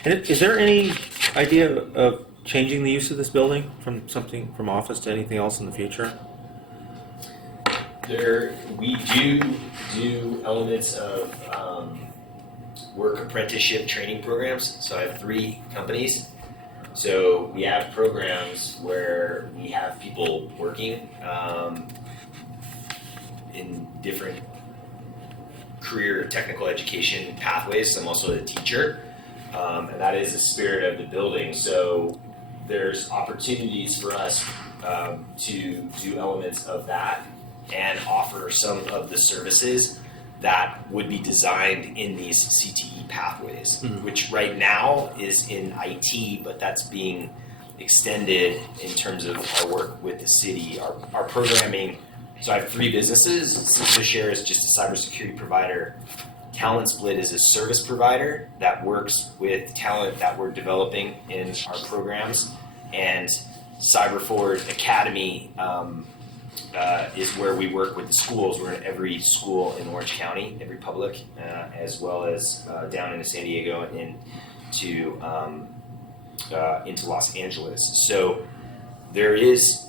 And is there any idea of changing the use of this building from office to anything else in the future? We do elements of work apprenticeship training programs. So I have 3 companies. So we have programs where we have people working in different career technical education pathways. I'm also a teacher, and that is the spirit of the building. So there's opportunities for us to do elements of that and offer some of the services that would be designed in these CTE pathways, which right now is in IT, but that's being extended in terms of our work with the city. Our programming, so I have 3 businesses. SysShare is just a cybersecurity provider. Talent Split is a service provider that works with talent that we're developing in our programs. And Cyber Forward Academy is where we work with the schools. We're in every school in Orange County, every public, as well as down into San Diego and into Los Angeles. So there is,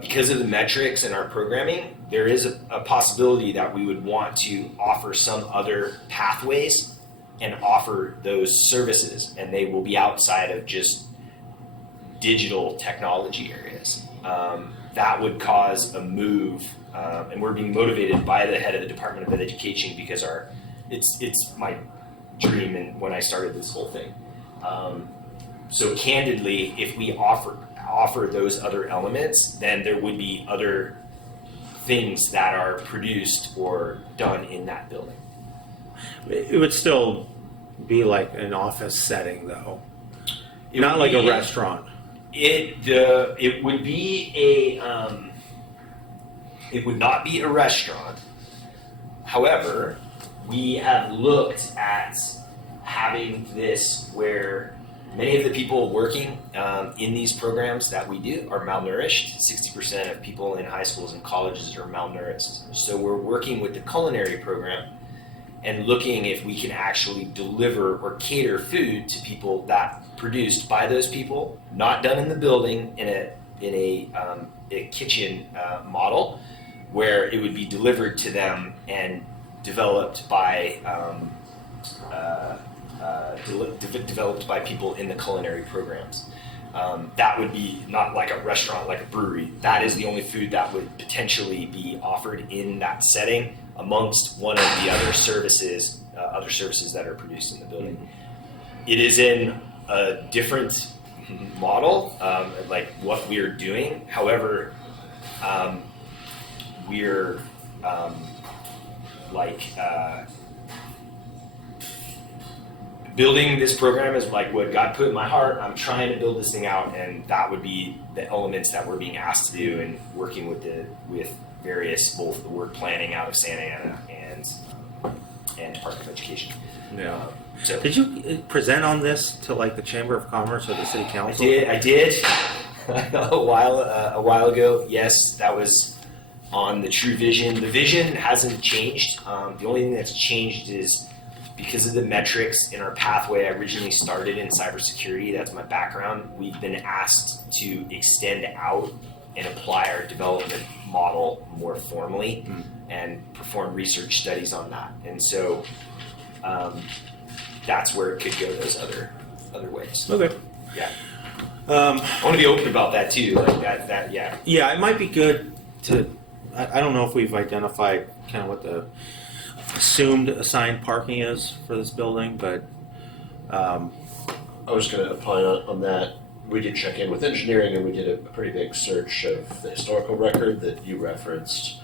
because of the metrics in our programming, there is a possibility that we would want to offer some other pathways and offer those services, and they will be outside of just digital technology areas. That would cause a move, and we're being motivated by the head of the Department of Education because it's my dream and when I started this whole thing. So candidly, if we offer those other elements, then there would be other things that are produced or done in that building. It would still be like an office setting, though, It not would like a be- restaurant. It would be it would not be a restaurant. However, we have looked at having this where many of the people working in these programs that we do are malnourished. 60% of people in high schools and colleges are malnourished. So we're working with the culinary program and looking if we can actually deliver or cater food to people that produced by those people, not done in the building in a kitchen model, where it would be delivered to them and developed by developed by people in the culinary programs. That would be not like a restaurant, like a brewery. That is the only food that would potentially be offered in that setting amongst one of the other services that are produced in the building. It is in a different model, like what we're doing. However, we're building this program is like what God put in my heart. I'm trying to build this thing out, and that would be the elements that we're being asked to do, and working with various, both the work planning out of Santa Ana and Department of Education. Yeah. So Did you present on this to like the Chamber of Commerce or the City Council? I did a while ago. Yes, that was on the True Vision. The vision hasn't changed. The only thing that's changed is because of the metrics in our pathway. I originally started in cybersecurity. That's my background. We've been asked to extend out and apply our development model more formally and perform research studies on that. And so that's where it could go those other ways. Okay. Yeah. I want to be open about that too. Like that, yeah. Yeah, it might be good to. I don't know if we've identified kind of what the assumed assigned parking is for this building, but I was going to apply on that. We did check in with engineering, and we did a pretty big search of the historical record that you referenced.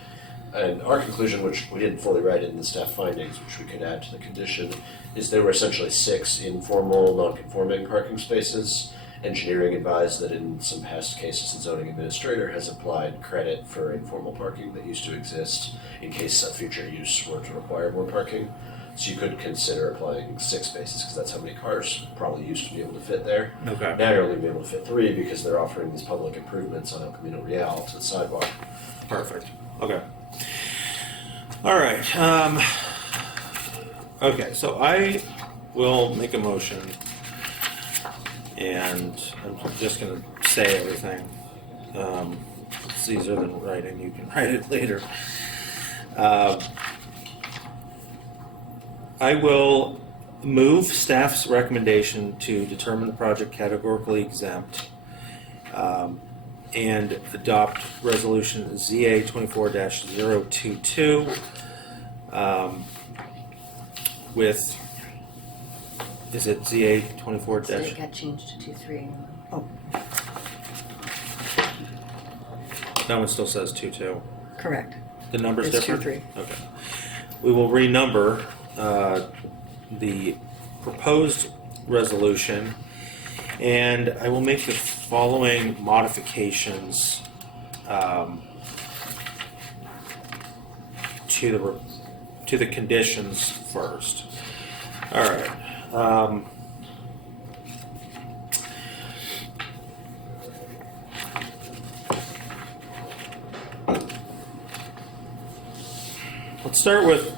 And our conclusion, which we didn't fully write in the staff findings, which we could add to the condition, is there were essentially 6 informal, non-conforming parking spaces. Engineering advised that in some past cases, the zoning administrator has applied credit for informal parking that used to exist in case a future use were to require more parking. So you could consider applying 6 spaces, because that's how many cars probably used to be able to fit there. okay. Now you're only be able to fit 3 because they're offering these public improvements on El Camino Real to the sidewalk. Perfect. Okay. All right. Okay, so I will make a motion, and I'm just going to say everything. It's easier than writing. You can write it later. I will move staff's recommendation to determine the project categorically exempt and adopt resolution ZA 24-022 with, is it ZA 24 So it got changed to 2-3. That one still says 22. Correct. The number's It's different? 2-3. Okay. We will renumber the proposed resolution, and I will make the following modifications to the conditions first. All right. Let's start with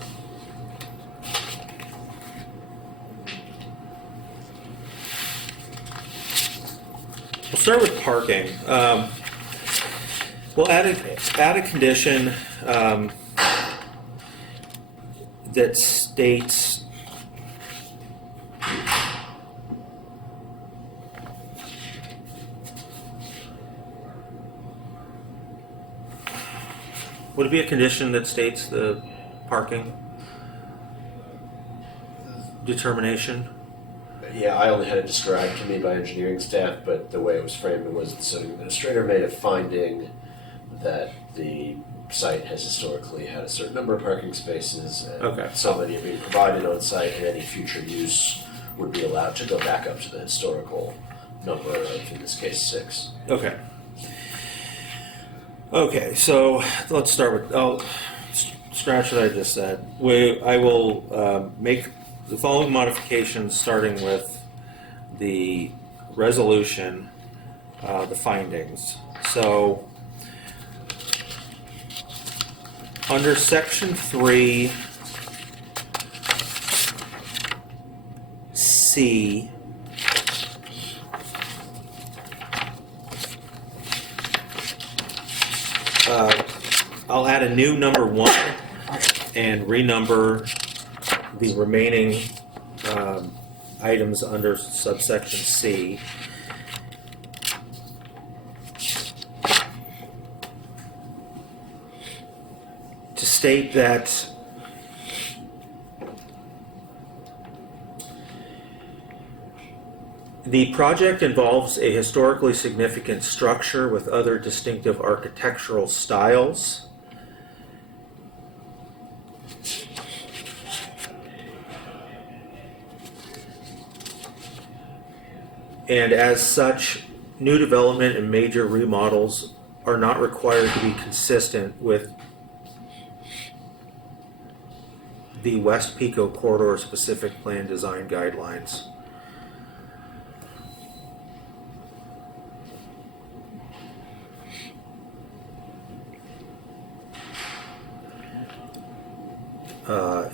parking. We'll add a condition that states would it be a condition that states the parking determination? Yeah, I only had it described to me by engineering staff, but the way it was framed was the zoning administrator made a finding that the site has historically had a certain number of parking spaces, and Okay. so many are being provided on site, and any future use would be allowed to go back up to the historical number of, in this case, 6. Okay. Okay, so let's start with, scratch what I just said. I will make the following modifications, starting with the resolution, the findings. So, under section 3C, I'll add a new number 1 and renumber the remaining items under subsection C. To state that the project involves a historically significant structure with other distinctive architectural styles. And as such, new development and major remodels are not required to be consistent with the West Pico Corridor Specific Plan Design Guidelines.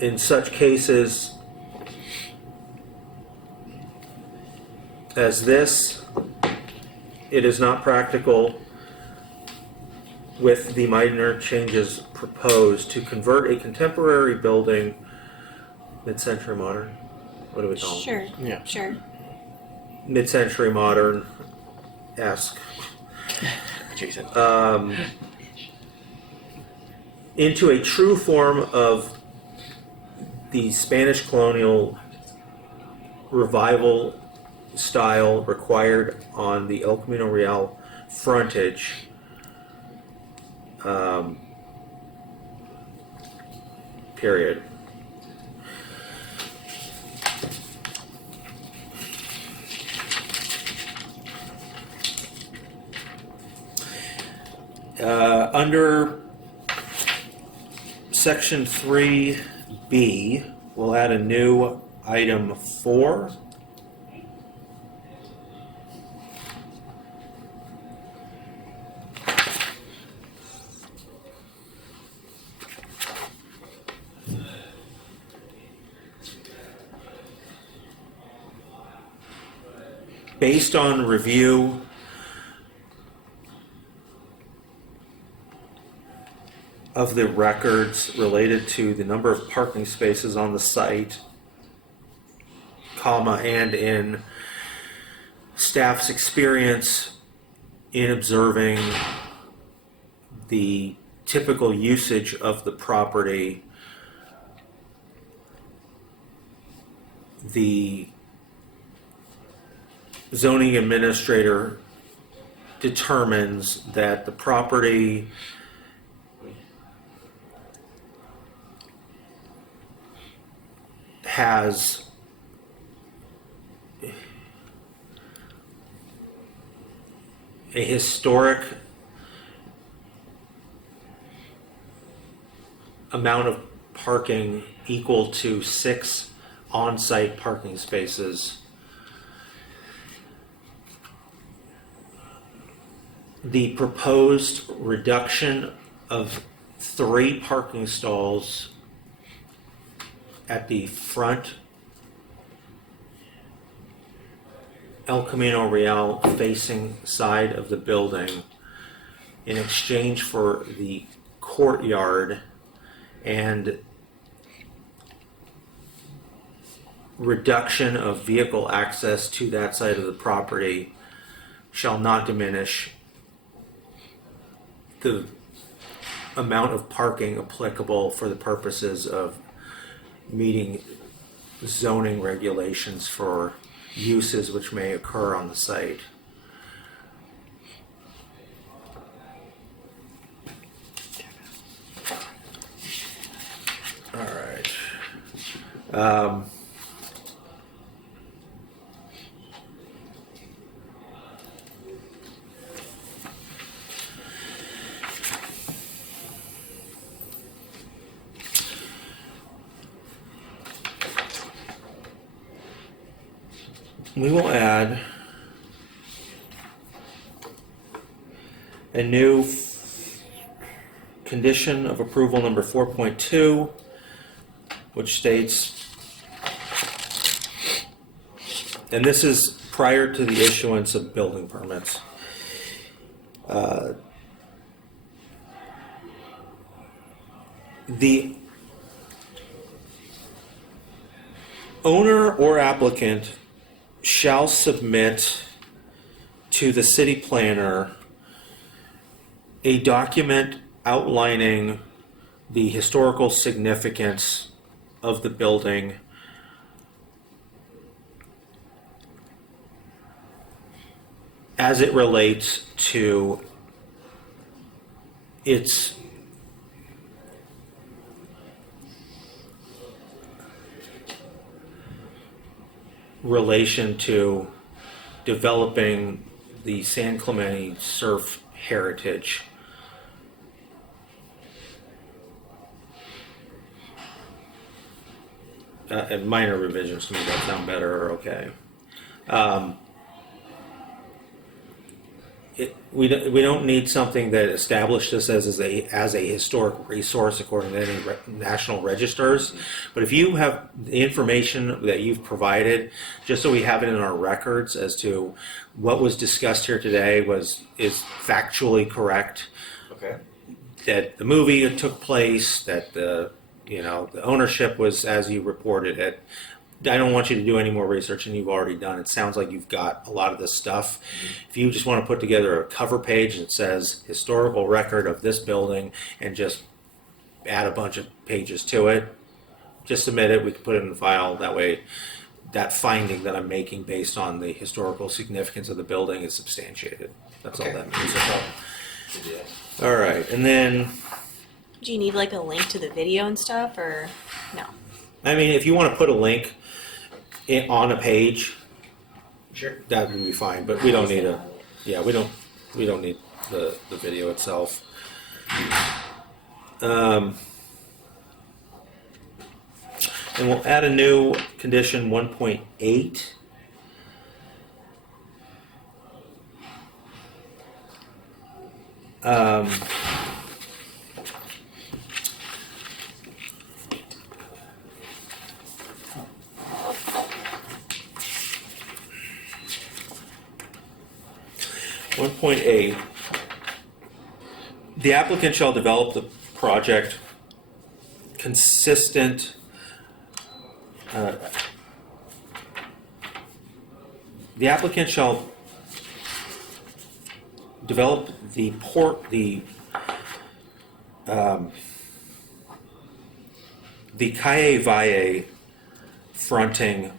In such cases as this, it is not practical with the minor changes proposed to convert a contemporary building, mid-century modern, what do we call them? Sure. Yeah. Sure. Mid-century modern-esque, Jason. into a true form of the Spanish colonial revival style required on the El Camino Real frontage. Period. Under section 3B, we'll add a new item 4. Based on review of the records related to the number of parking spaces on the site, comma, and in staff's experience in observing the typical usage of the property, the zoning administrator determines that the property has a historic amount of parking equal to 6 on-site parking spaces. The proposed reduction of 3 parking stalls at the front El Camino Real facing side of the building in exchange for the courtyard and reduction of vehicle access to that side of the property shall not diminish the amount of parking applicable for the purposes of meeting zoning regulations for uses which may occur on the site. Um, we will add a new condition of approval number 4.2, which states, and this is prior to the issuance of building permits. The owner or applicant shall submit to the city planner a document outlining the historical significance of the building, as it relates to its relation to developing the San Clemente surf heritage. And minor revisions to make that sound better or okay. We don't need something that established this as a historic resource according to any national registers. But if you have the information that you've provided, just so we have it in our records as to what was discussed here today is factually correct, Okay. that the movie took place, that the ownership was as you reported it. I don't want you to do any more research than you've already done. It sounds like you've got a lot of this stuff. If you just want to put together a cover page that says historical record of this building and just add a bunch of pages to it, just submit it. We can put it in the file. That way, that finding that I'm making based on the historical significance of the building is substantiated. That's Okay. all that means. Good deal. All right. And then, Do you need like a link to the video and stuff, or no? I mean, if you want to put a link on a page, Sure. that would be fine, but we don't need we don't need the video itself. And we'll add a new condition 1.8. One point eight. The applicant shall develop the project consistent. The applicant shall develop the Calle Valle fronting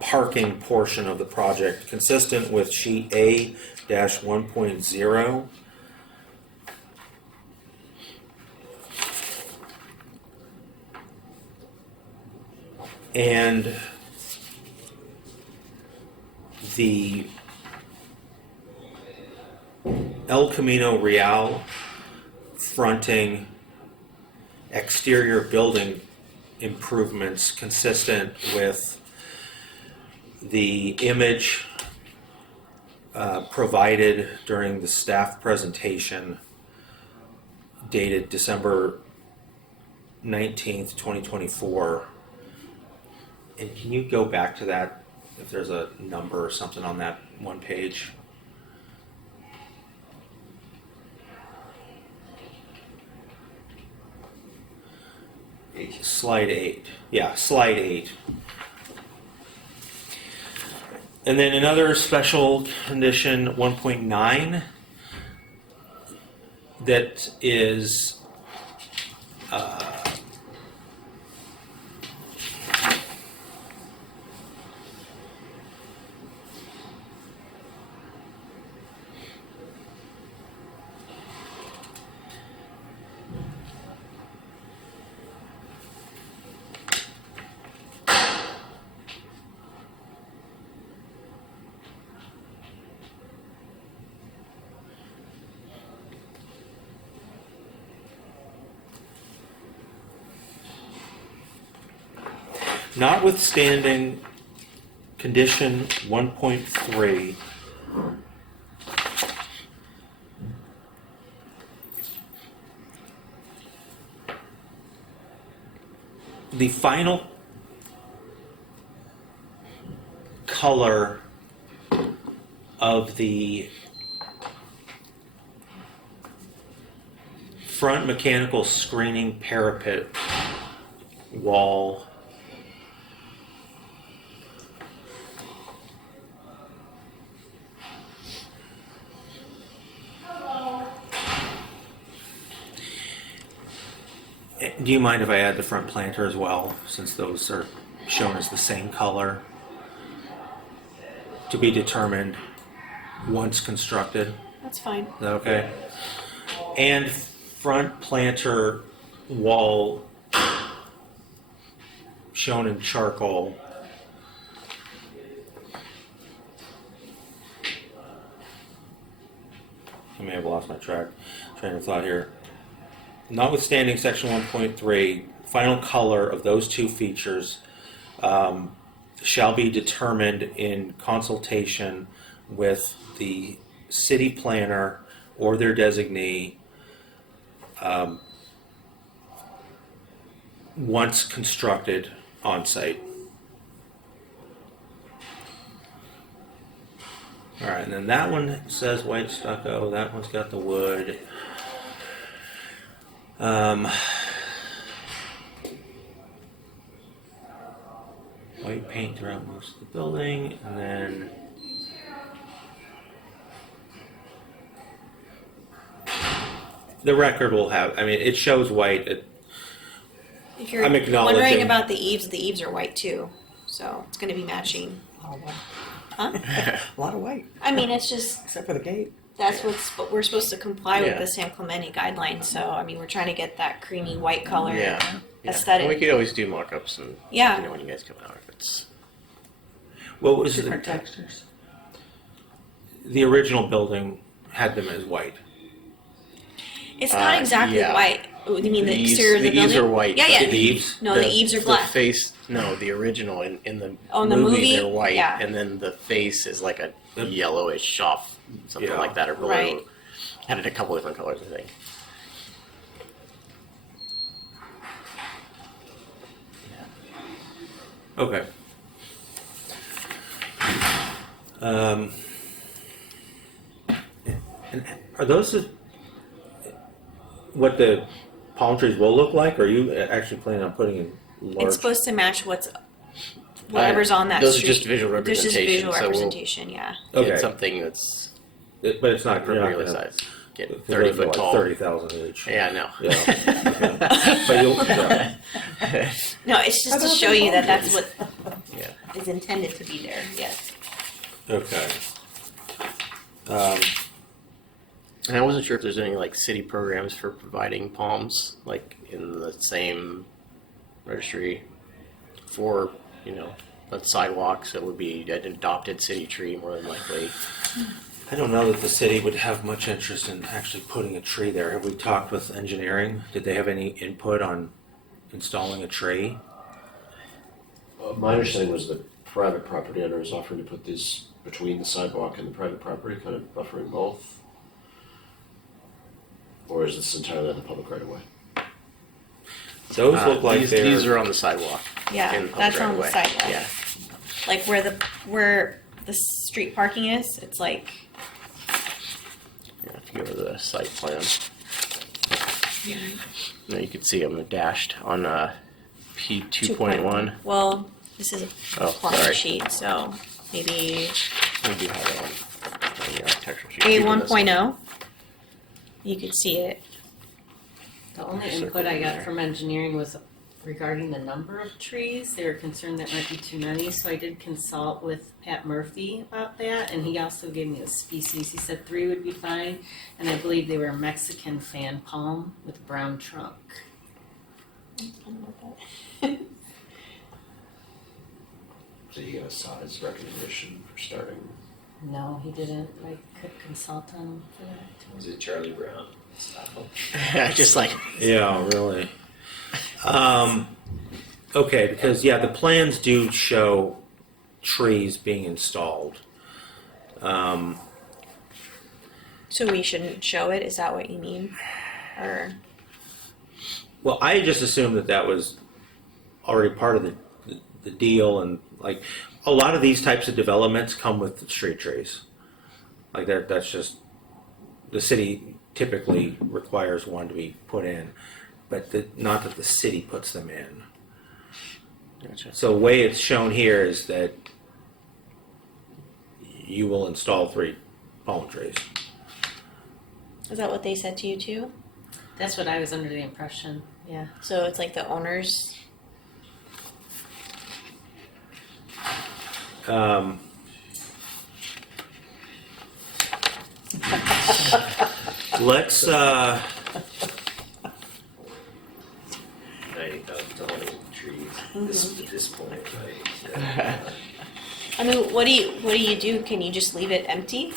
parking portion of the project consistent with sheet A-1.0. And the El Camino Real fronting exterior building improvements consistent with the image provided during the staff presentation dated December 19th, 2024. And can you go back to that if there's a number or something on that one page? Slide 8. Yeah, slide 8. And then another special condition 1.9 that is Notwithstanding condition 1.3, the final color of the front mechanical screening parapet wall do you mind if I add the front planter as well, since those are shown as the same color? To be determined once constructed. That's fine. Is that okay? And front planter wall shown in charcoal. I may have lost my train of thought here. Notwithstanding section 1.3, final color of those two features shall be determined in consultation with the city planner or their designee once constructed on site. All right, and then that one says white stucco. That one's got the wood. White paint throughout most of the building, and then the record will have. I mean, it shows white. If you're I'm acknowledging- wondering about the eaves are white too, so it's going to be matching. A lot of white. Huh? A lot of white, I mean, it's just except for the gate. that's what we're supposed to comply with Yeah. the San Clemente guidelines. So I mean, we're trying to get that creamy white color. Yeah. Aesthetic. We could always do mock-ups and Yeah. you know when you guys come out if it's what was Different the textures. original building had them as white. It's not exactly yeah. white. Oh, you mean the eaves- exterior of the building? eaves are white. Yeah, but yeah. The eaves? No, the eaves are black. The face, no, the original in the Oh, in the movie? they're white, Yeah. and then the face is like a Yep. yellowish off, something Yeah. like that, or blue. Right. Had it a couple different colors, I think. Okay. And are those what the palm trees will look like? Or are you actually planning on putting in large? It's supposed to match whatever's on that Those street. are just visual There's just representation. visual so we'll representation, yeah. Okay. get something that's But it's not you're not appropriately gonna- sized. Get because 30 those are foot like tall. 30,000 each. Yeah, no. Yeah. But you'll, yeah. No, it's just How to about show the you that palm that's trees? what Yeah. is intended to be there. Yes. Okay. And I wasn't sure if there's any like city programs for providing palms, like in the same registry for, you know, a sidewalk, so it would be an adopted city tree more than likely. I don't know that the city would have much interest in actually putting a tree there. Have we talked with engineering? Did they have any input on installing a tree? My understanding was that private property owner is offering to put these between the sidewalk and the private property, kind of buffering both. Or is this entirely on the public right of way? Those look like these are on the sidewalk. Yeah, in the public that's right on of the way. sidewalk. Yeah. Like where the street parking is, it's like Yeah, if you go to the site plan. Now you can see them dashed on P 2.1. Well, this is a Oh, plan sorry. sheet, so maybe We do have it on the architectural sheet. A Even this one. 1.0. You could see it. The only Circle input I in got there. from engineering was regarding the number of trees. They were concerned that might be too many, so I did consult with Pat Murphy about that, and he also gave me a species. He said 3 would be fine, and I believe they were Mexican fan palm with brown trunk. So you get a size recommendation for starting? No, he didn't. I could consult on him for that. Is it Charlie Brown? Just like Yeah, really. Okay, because yeah, the plans do show trees being installed. So we shouldn't show it? Is that what you mean? Or Well, I just assumed that that was already part of the deal, and like a lot of these types of developments come with the street trees. Like that's just the city typically requires one to be put in, but not that the city puts them in. Gotcha. So the way it's shown here is that you will install 3 palm trees. is that what they said to you too? That's what I was under the impression, yeah. So it's like the owners. Let's I don't trees at this point, right? I mean, what do you do? Can you just leave it empty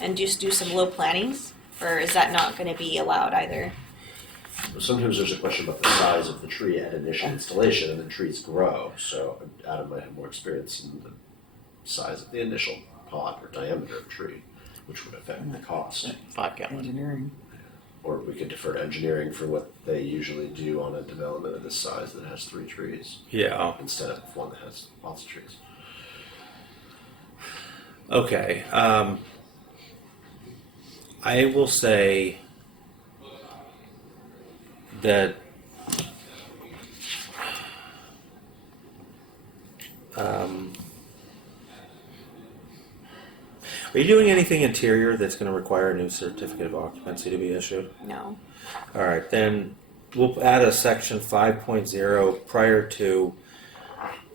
and just do some low plantings, or is that not going to be allowed either? Sometimes there's a question about the size of the tree at initial installation, and then trees grow. So Adam might have more experience in the size of the initial pot or diameter of tree, which would affect the cost. 5 gallon. Engineering. Or we could defer to engineering for what they usually do on a development of this size that has 3 trees yeah. instead of one that has lots of trees. Okay. I will say that are you doing anything interior that's going to require a new certificate of occupancy to be issued? No. All right, then we'll add a section 5.0 prior to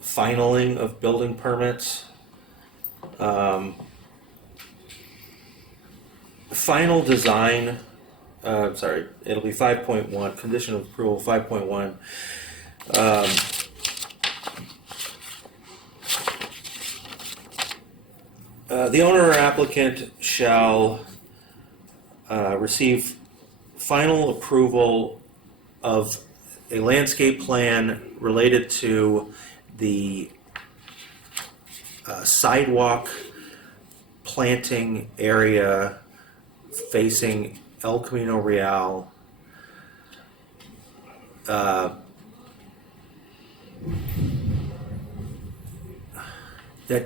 finaling of building permits. Final design, it'll be 5.1, condition of approval 5.1. The owner or applicant shall receive final approval of a landscape plan related to the sidewalk planting area facing El Camino Real. That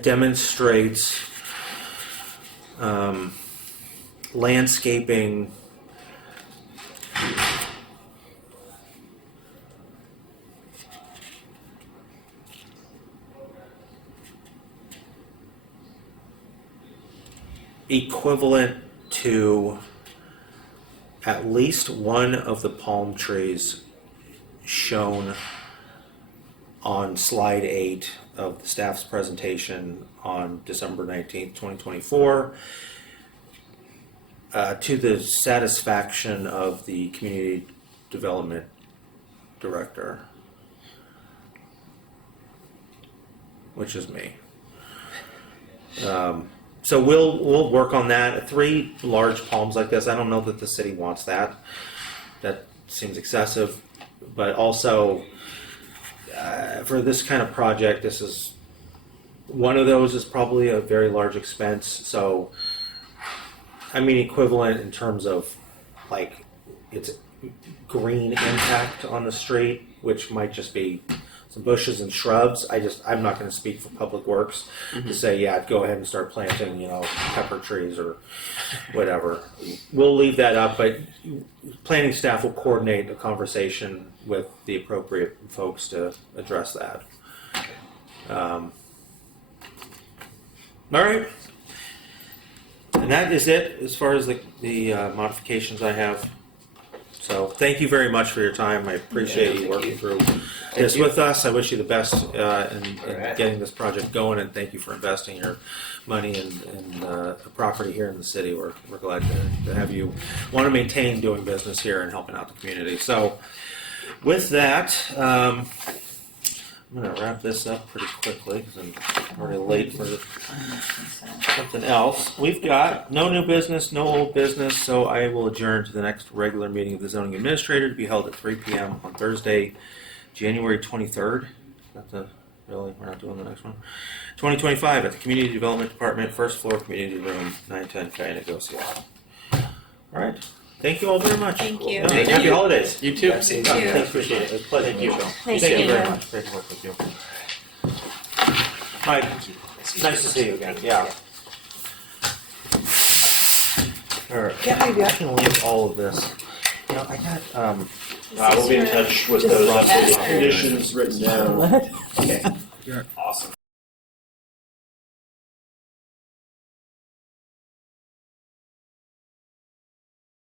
demonstrates landscaping equivalent to at least one of the palm trees shown on slide 8 of the staff's presentation on December 19th, 2024, to the satisfaction of the community development director, which is me. So we'll work on that. 3 large palms like this, I don't know that the city wants that. That seems excessive, but also for this kind of project, this is one of those is probably a very large expense. So I mean equivalent in terms of like its green impact on the street, which might just be some bushes and shrubs. I'm not going to speak for Public Works to say, yeah, go ahead and start planting, pepper trees or whatever. We'll leave that up, but planning staff will coordinate a conversation with the appropriate folks to address that. All right. And that is it as far as the modifications I have. So thank you very much for your time. I appreciate you working through this with us. I wish you the best in getting this project going, and thank you for investing your money in the property here in the city. We're glad to have you want to maintain doing business here and helping out the community. So with that, I'm going to wrap this up pretty quickly because I'm already late for something else. We've got no new business, no old business, so I will adjourn to the next regular meeting of the zoning administrator to be held at 3 p.m. on Thursday, January 23rd, Really, we're not doing the next one. 2025 at the Community Development Department, first floor, community room, 910 Cayo Negocio. All right. Thank you all very much. Thank you. Yeah, Thank happy you. holidays. You too. Thank Thanks, you. appreciate it. It's a pleasure. Thank you. Michelle. Nice Thank to you very meet you. much. Great to work with you. Mike, nice to see you again. Yeah. All right. Yeah, maybe I can leave all of this. You know, I got We'll be in touch with Just those like that. conditions written down. What? Okay. Awesome.